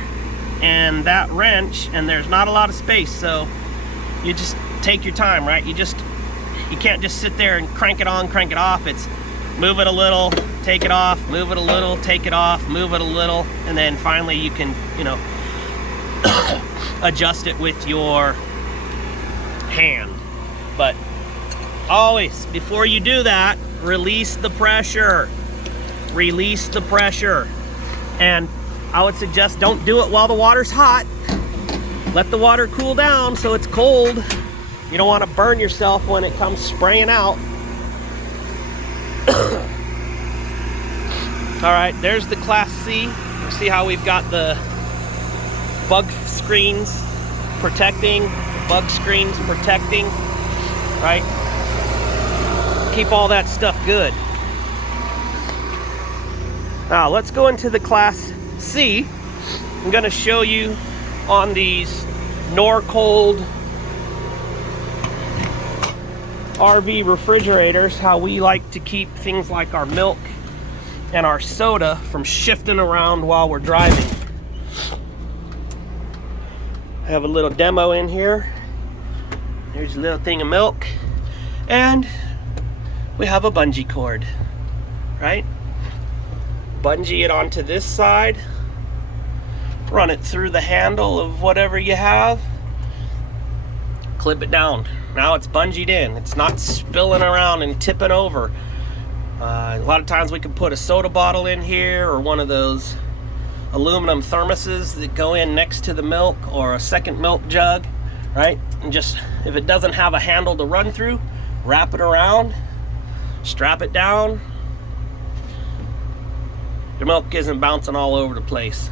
and that wrench, and there's not a lot of space, so you just take your time, right? You can't just sit there and crank it on, crank it off. It's move it a little, take it off, move it a little, take it off, move it a little, and then finally you can, adjust it with your hand. But always, before you do that, release the pressure. Release the pressure. And I would suggest don't do it while the water's hot. Let the water cool down so it's cold. You don't want to burn yourself when it comes spraying out. All right, there's the Class C. You see how we've got the bug screens protecting, right? Keep all that stuff good. Now let's go into the Class C. I'm going to show you on these Norcold RV refrigerators how we like to keep things like our milk and our soda from shifting around while we're driving. I have a little demo in here. Here's a little thing of milk, and we have a bungee cord, right? Bungee it onto this side, run it through the handle of whatever you have, clip it down. Now it's bungeed in. It's not spilling around and tipping over. A lot of times we can put a soda bottle in here, or one of those aluminum thermoses that go in next to the milk, or a second milk jug, right? And just, if it doesn't have a handle to run through, wrap it around, strap it down. The milk isn't bouncing all over the place.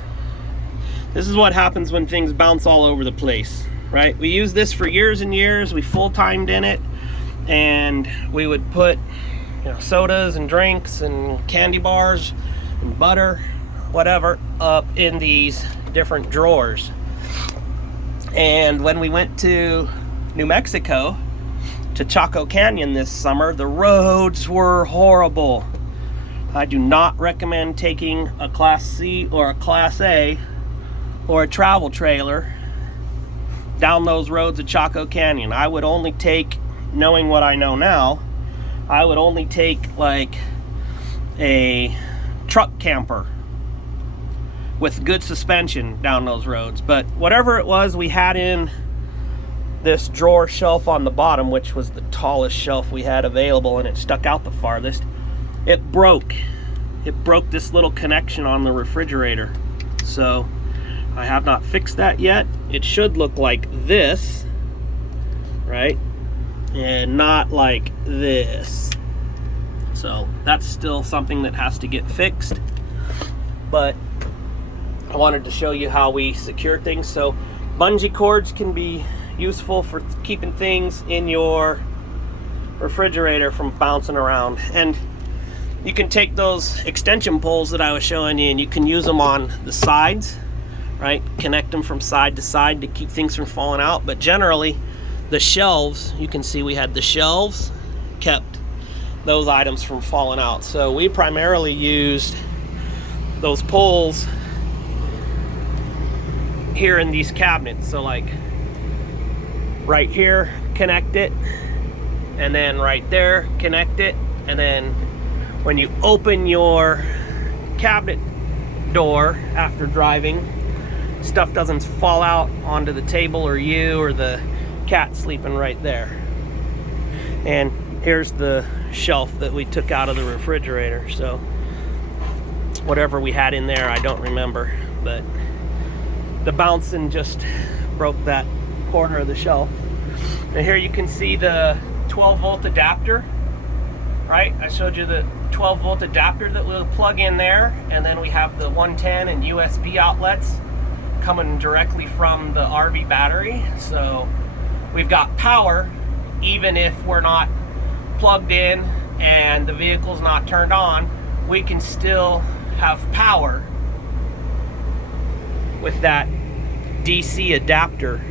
This is what happens when things bounce all over the place, right? We used this for years and years. We full-timed in it, and we would put sodas and drinks and candy bars and butter, whatever, up in these different drawers. And when we went to New Mexico, to Chaco Canyon this summer, the roads were horrible. I do not recommend taking a Class C or a Class A or a travel trailer down those roads of Chaco Canyon. I would only take, knowing what I know now, I would only take like a truck camper with good suspension down those roads. But whatever it was, we had in this drawer shelf on the bottom, which was the tallest shelf we had available, and it stuck out the farthest. it broke. It broke this little connection on the refrigerator. So I have not fixed that yet. It should look like this, right? And not like this. So that's still something that has to get fixed. But I wanted to show you how we secure things. So bungee cords can be useful for keeping things in your refrigerator from bouncing around. And you can take those extension poles that I was showing you and you can use them on the sides, right? Connect them from side to side to keep things from falling out. But generally, the shelves, you can see we had the shelves, kept those items from falling out. So we primarily used those poles here in these cabinets. So like right here, connect it, and then right there, connect it, and then when you open your cabinet door after driving, stuff doesn't fall out onto the table or you or the cat sleeping right there. And here's the shelf that we took out of the refrigerator. So whatever we had in there, I don't remember, but the bouncing just broke that corner of the shelf. And here you can see the 12-volt adapter, right? I showed you the 12-volt adapter that we'll plug in there, and then we have the 110 and USB outlets coming directly from the RV battery. So we've got power even if we're not plugged in and the vehicle's not turned on. We can still have power with that DC adapter.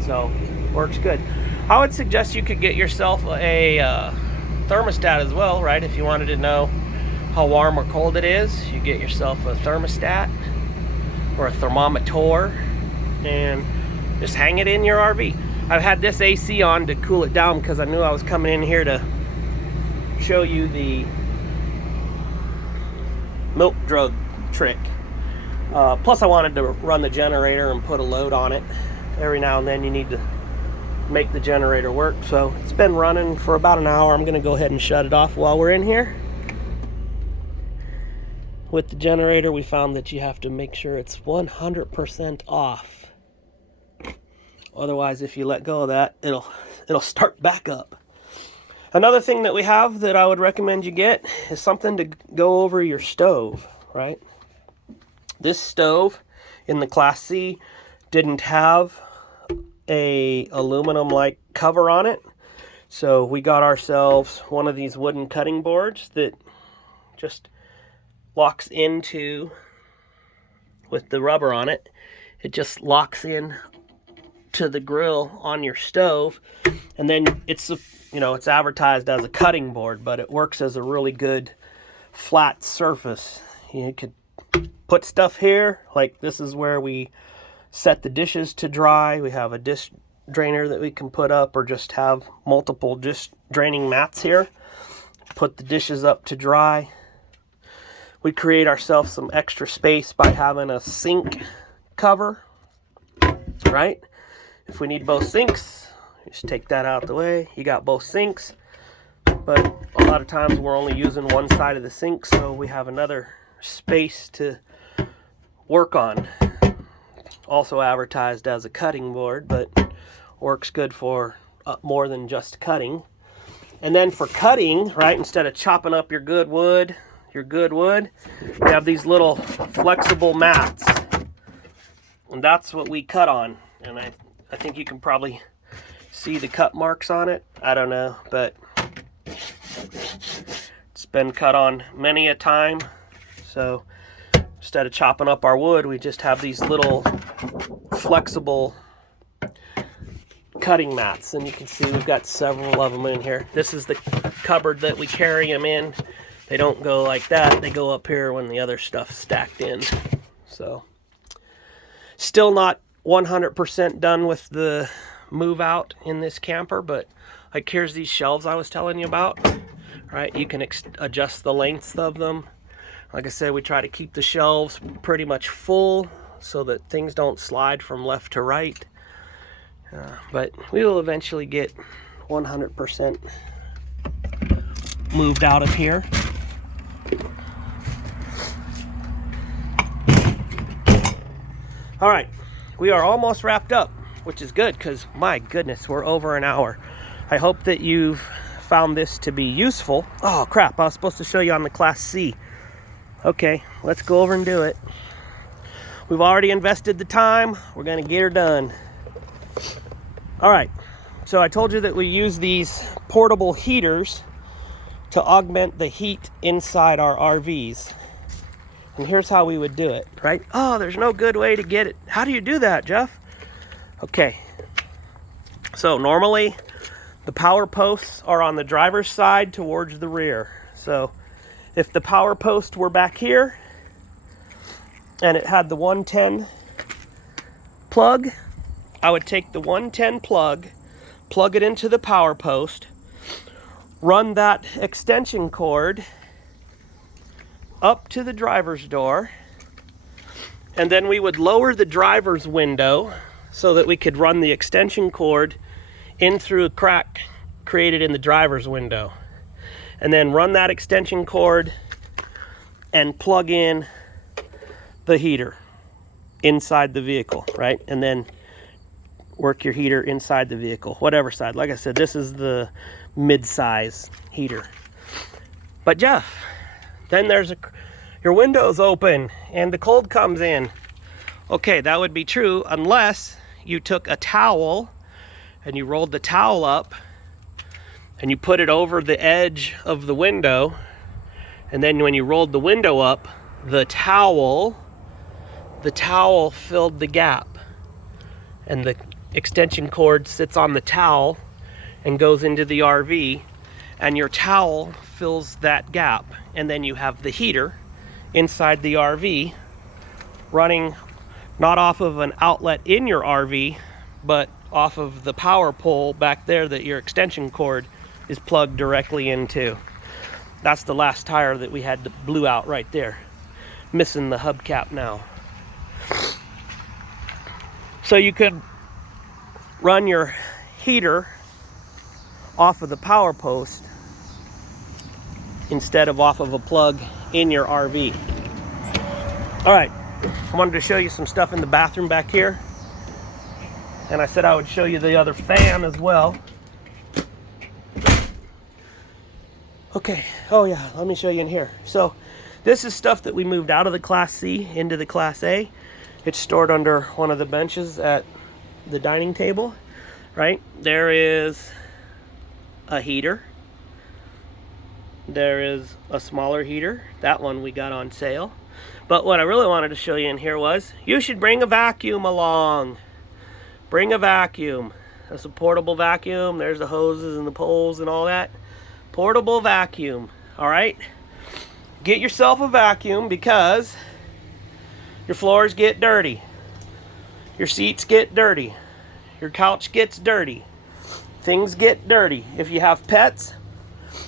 So works good. I would suggest you could get yourself a thermostat as well, right? If you wanted to know how warm or cold it is, you get yourself a thermostat or a thermometer and just hang it in your RV. I've had this AC on to cool it down because I knew I was coming in here to show you the milk jug trick. Plus I wanted to run the generator and put a load on it. Every now and then you need to make the generator work. So it's been running for about an hour. I'm gonna go ahead and shut it off while we're in here. With the generator, we found that you have to make sure it's 100% off. Otherwise, if you let go of that, it'll start back up. Another thing that we have that I would recommend you get is something to go over your stove, right? This stove in the Class C didn't have a aluminum like cover on it. So we got ourselves one of these wooden cutting boards that just locks into with the rubber on it. It just locks in to the grill on your stove, and then it's it's advertised as a cutting board, but it works as a really good flat surface. You could put stuff here, like this is where we set the dishes to dry. We have a dish drainer that we can put up, or just have multiple dish draining mats here. Put the dishes up to dry. We create ourselves some extra space by having a sink cover, right? If we need both sinks, just take that out of the way. You got both sinks, but a lot of times we're only using one side of the sink, so we have another space to work on. Also advertised as a cutting board, but works good for more than just cutting. And then for cutting, right, instead of chopping up your good wood, we have these little flexible mats. And that's what we cut on. And I think you can probably see the cut marks on it. I don't know, but it's been cut on many a time. So instead of chopping up our wood, we just have these little flexible cutting mats. And you can see we've got several of them in here. This is the cupboard that we carry them in. They don't go like that. They go up here when the other stuff's stacked in. So still not 100% done with the move out in this camper, but like here's these shelves I was telling you about, right? You can adjust the lengths of them. Like I said, we try to keep the shelves pretty much full so that things don't slide from left to right. But we will eventually get 100% moved out of here. All right, we are almost wrapped up, which is good because my goodness, we're over an hour. I hope that you've found this to be useful. Oh crap, I was supposed to show you on the Class C. Okay, let's go over and do it. We've already invested the time. We're gonna get her done. All right, so I told you that we use these portable heaters to augment the heat inside our RVs. And here's how we would do it, right? Oh, there's no good way to get it. How do you do that, Jeff? Okay, so normally the power posts are on the driver's side towards the rear. So if the power post were back here and it had the 110 plug, I would take the 110 plug it into the power post, run that extension cord up to the driver's door, and then we would lower the driver's window so that we could run the extension cord in through a crack created in the driver's window, and then run that extension cord and plug in the heater inside the vehicle, right? And then work your heater inside the vehicle, whatever side. Like I said, this is the mid-size heater. But Jeff, then there's your window's open and the cold comes in. Okay, that would be true unless you took a towel and you rolled the towel up and you put it over the edge of the window, and then when you rolled the window up, the towel filled the gap, and the extension cord sits on the towel and goes into the RV, and your towel fills that gap, and then you have the heater inside the RV running not off of an outlet in your RV, but off of the power pole back there that your extension cord is plugged directly into. That's the last tire that we had to blew out right there, missing the hubcap now. So you could run your heater off of the power post instead of off of a plug in your RV. All right, I wanted to show you some stuff in the bathroom back here, and I said I would show you the other fan as well. Okay, oh yeah, let me show you in here. So this is stuff that we moved out of the Class C into the Class A. It's stored under one of the benches at the dining table, right? There is a heater. There is a smaller heater. That one we got on sale. But what I really wanted to show you in here was, you should bring a vacuum along. Bring a vacuum. That's a portable vacuum. There's the hoses and the poles and all that. Portable vacuum, all right? Get yourself a vacuum because your floors get dirty. Your seats get dirty. Your couch gets dirty. Things get dirty. If you have pets,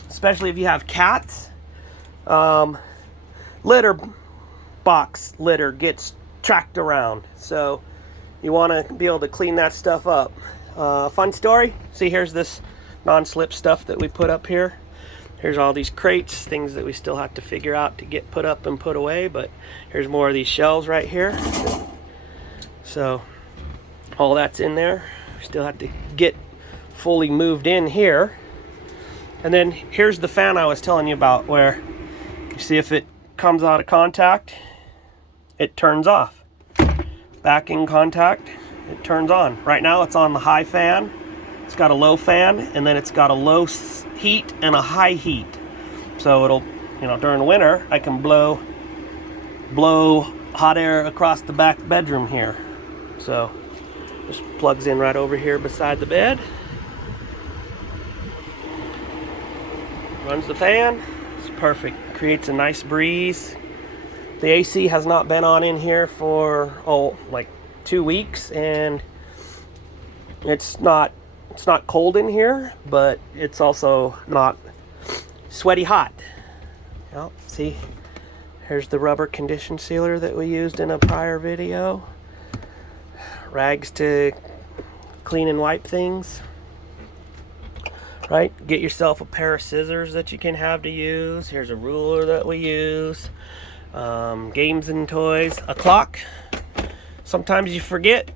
especially if you have cats, litter box litter gets tracked around. So you want to be able to clean that stuff up. Fun story. See, here's this non-slip stuff that we put up here. Here's all these crates, things that we still have to figure out to get put up and put away, but here's more of these shelves right here. So all that's in there. We still have to get fully moved in here. And then here's the fan I was telling you about, where you see if it comes out of contact, it turns off. Back in contact, it turns on. Right now it's on the high fan. It's got a low fan, and then it's got a low heat and a high heat. So it'll, during winter, I can blow hot air across the back bedroom here. So just plugs in right over here beside the bed. Runs the fan. It's perfect. Creates a nice breeze. The AC has not been on in here for like 2 weeks, and it's not cold in here, but it's also not sweaty hot. Well, see, here's the rubber condition sealer that we used in a prior video. Rags to clean and wipe things. Right? Get yourself a pair of scissors that you can have to use. Here's a ruler that we use. Games and toys. A clock. sometimes you forget,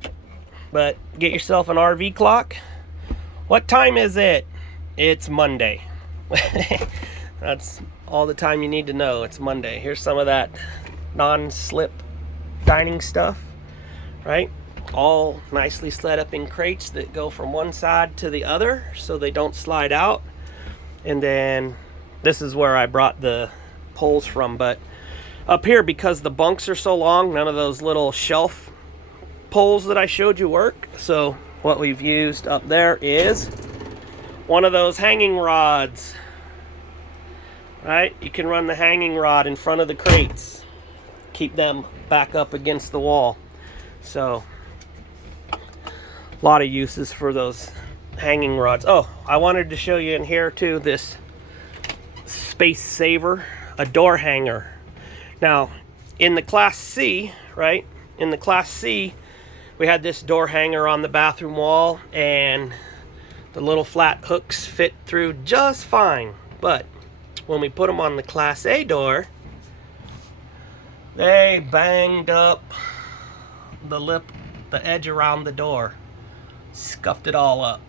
but get yourself an RV clock. What time is it? It's Monday. That's all the time you need to know. It's Monday. Here's some of that non-slip dining stuff, right? All nicely set up in crates that go from one side to the other so they don't slide out. And then this is where I brought the poles from, but up here, because the bunks are so long, none of those little shelf poles that I showed you work. So what we've used up there is one of those hanging rods, right? You can run the hanging rod in front of the crates, keep them back up against the wall. So a lot of uses for those hanging rods. Oh, I wanted to show you in here too, this space saver, a door hanger. Now in the Class C, right, in the Class C, we had this door hanger on the bathroom wall, and the little flat hooks fit through just fine. But when we put them on the Class A door, they banged up the edge around the door, scuffed it all up.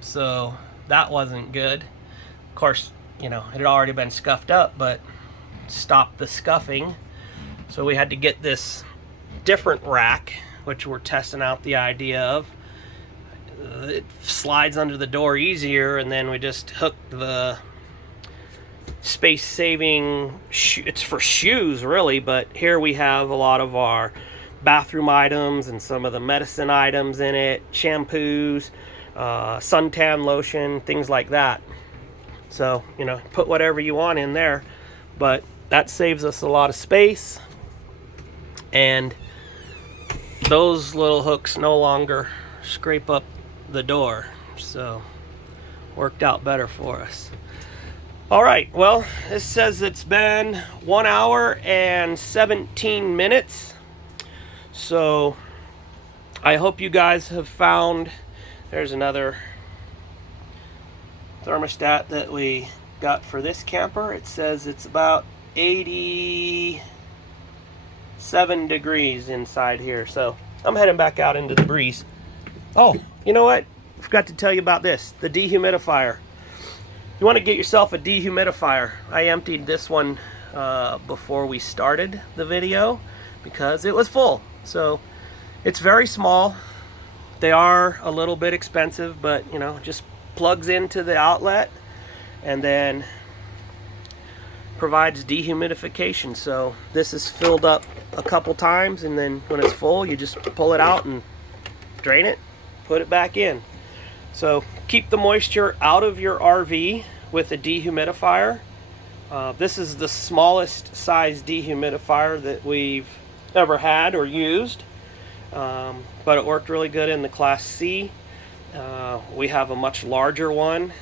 So that wasn't good. Of course, you know, it had already been scuffed up, but stopped the scuffing. So we had to get this different rack, which we're testing out the idea of. It slides under the door easier, and then we just hooked the space-saving, it's for shoes really, but here we have a lot of our bathroom items and some of the medicine items in it, shampoos, suntan lotion, things like that. So, you know, put whatever you want in there, but that saves us a lot of space, and those little hooks no longer scrape up the door, so worked out better for us. All right, well, this says it's been 1 hour and 17 minutes. So I hope you guys have found, there's another thermostat that we got for this camper. It says it's about 87 degrees inside here. So I'm heading back out into the breeze. Oh, you know what? I forgot to tell you about this, the dehumidifier. You want to get yourself a dehumidifier. I emptied this one before we started the video because it was full. So it's very small. They are a little bit expensive, but you know, just plugs into the outlet and then provides dehumidification. So this is filled up a couple times, and then when it's full, you just pull it out and drain it, put it back in. So keep the moisture out of your RV with a dehumidifier. This is the smallest size dehumidifier that we've ever had or used, but it worked really good in the Class C. We have a much larger one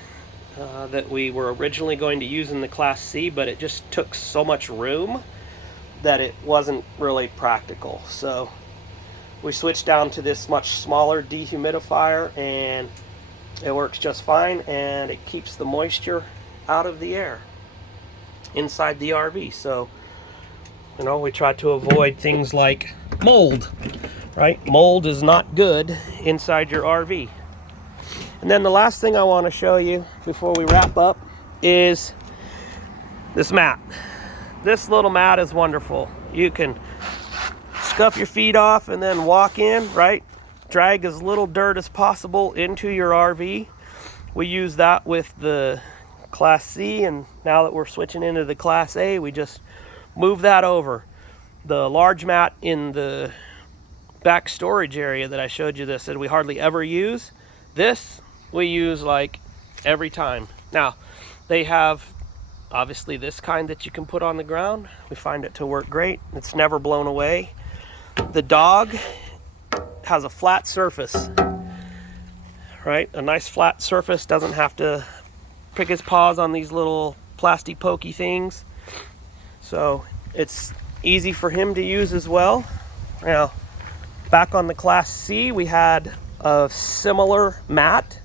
that we were originally going to use in the Class C, but it just took so much room that it wasn't really practical. So we switched down to this much smaller dehumidifier, and it works just fine, and it keeps the moisture out of the air inside the RV. So, you know, we try to avoid things like mold, right? Mold is not good inside your RV. And then the last thing I want to show you before we wrap up is this mat. This little mat is wonderful. You can scuff your feet off and then walk in, right? Drag as little dirt as possible into your RV. We use that with the Class C, and now that we're switching into the Class A, we just move that over. The large mat in the back storage area that I showed you that we hardly ever use, this we use like every time. Now, they have obviously this kind that you can put on the ground. We find it to work great. It's never blown away. The dog has a flat surface, right? A nice flat surface, doesn't have to pick his paws on these little plastic pokey things. So it's easy for him to use as well. Now, back on the Class C, we had a similar mat.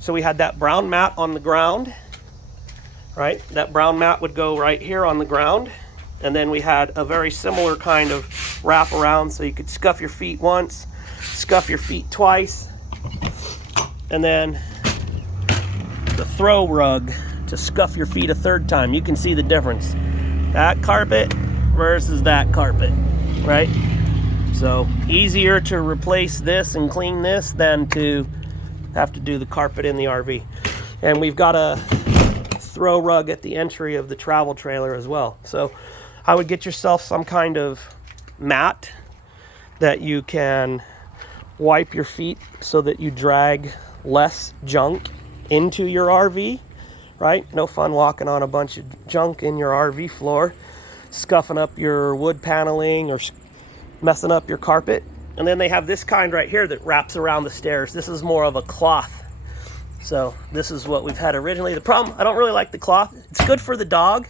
So we had that brown mat on the ground, right? That brown mat would go right here on the ground. And then we had a very similar kind of wrap around so you could scuff your feet once, scuff your feet twice, and then the throw rug to scuff your feet a third time. You can see the difference. That carpet versus that carpet, right? So easier to replace this and clean this than to have to do the carpet in the RV. And we've got a throw rug at the entry of the travel trailer as well. So I would get yourself some kind of mat that you can wipe your feet so that you drag less junk into your RV, right? No fun walking on a bunch of junk in your RV floor, scuffing up your wood paneling or messing up your carpet. And then they have this kind right here that wraps around the stairs. This is more of a cloth. So this is what we've had originally. The problem, I don't really like the cloth. It's good for the dog.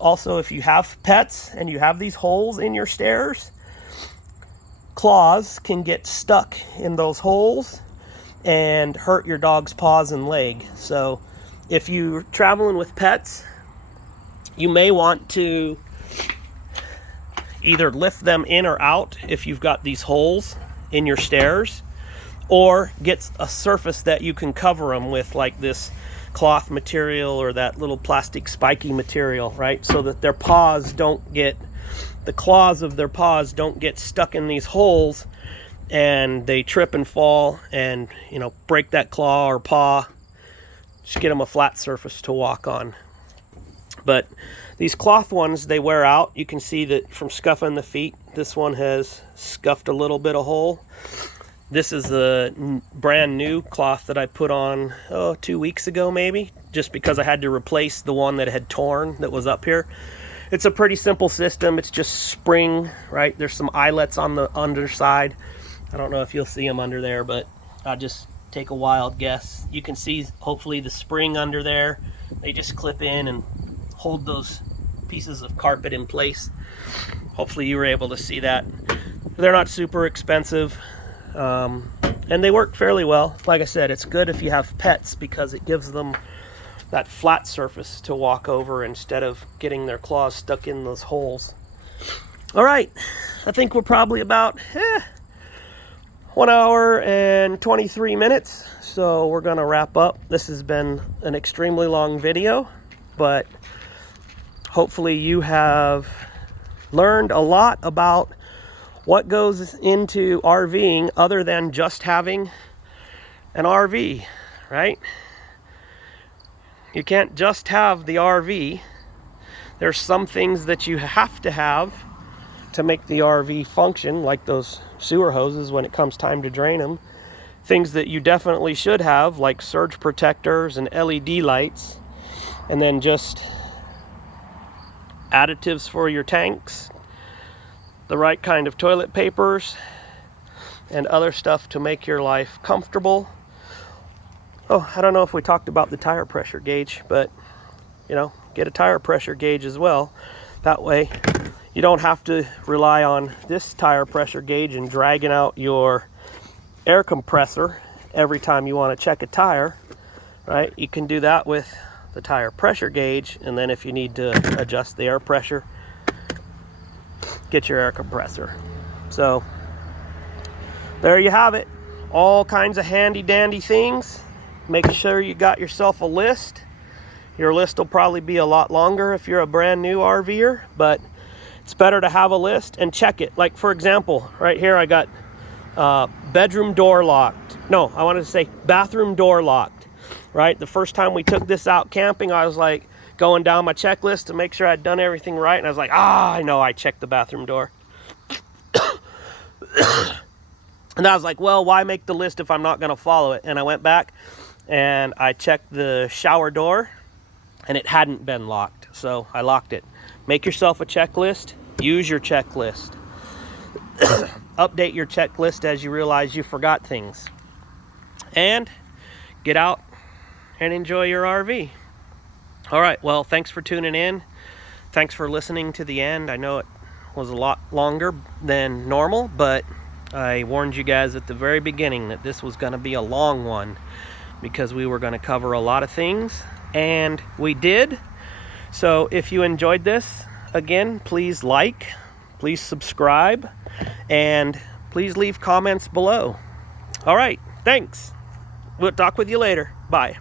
Also, if you have pets and you have these holes in your stairs, claws can get stuck in those holes and hurt your dog's paws and leg. So if you're traveling with pets, you may want to either lift them in or out if you've got these holes in your stairs, or get a surface that you can cover them with, like this cloth material or that little plastic spiky material, right? So that their paws don't get, the claws of their paws don't get stuck in these holes and they trip and fall and, you know, break that claw or paw. Just get them a flat surface to walk on. But these cloth ones, they wear out. You can see that from scuffing the feet. This one has scuffed a little bit of hole. This is a brand new cloth that I put on 2 weeks ago maybe, just because I had to replace the one that had torn that was up here. It's a pretty simple system. It's just spring, right? There's some eyelets on the underside. I don't know if you'll see them under there, but I'll just take a wild guess. You can see hopefully the spring under there. They just clip in and hold those pieces of carpet in place. Hopefully you were able to see that. They're not super expensive, and they work fairly well. Like I said, it's good if you have pets because it gives them that flat surface to walk over instead of getting their claws stuck in those holes. All right, I think we're probably about 1 hour and 23 minutes, so we're gonna wrap up. This has been an extremely long video, but hopefully you have learned a lot about what goes into RVing other than just having an RV, right? You can't just have the RV. There's some things that you have to have to make the RV function, like those sewer hoses when it comes time to drain them. Things that you definitely should have, like surge protectors and LED lights, and then just additives for your tanks, the right kind of toilet papers, and other stuff to make your life comfortable. Oh, I don't know if we talked about the tire pressure gauge, but you know, get a tire pressure gauge as well. That way you don't have to rely on this tire pressure gauge and dragging out your air compressor every time you want to check a tire, right? You can do that with the tire pressure gauge, and then if you need to adjust the air pressure, get your air compressor. So there you have it. All kinds of handy dandy things. Make sure you got yourself a list. Your list will probably be a lot longer if you're a brand new RVer, but it's better to have a list and check it. Like for example, right here I got bedroom door locked. No, I wanted to say bathroom door locked, right? The first time we took this out camping, I was like going down my checklist to make sure I'd done everything right. And I was like, I know I checked the bathroom door. And I was like, well, why make the list if I'm not going to follow it? And I went back and I checked the shower door and it hadn't been locked. So I locked it. Make yourself a checklist. Use your checklist. Update your checklist as you realize you forgot things. And get out and enjoy your RV. All right, well, thanks for tuning in. Thanks for listening to the end. I know it was a lot longer than normal, but I warned you guys at the very beginning that this was going to be a long one because we were going to cover a lot of things, and we did. So if you enjoyed this, again, please like, please subscribe, and please leave comments below. All right, thanks. We'll talk with you later. Bye.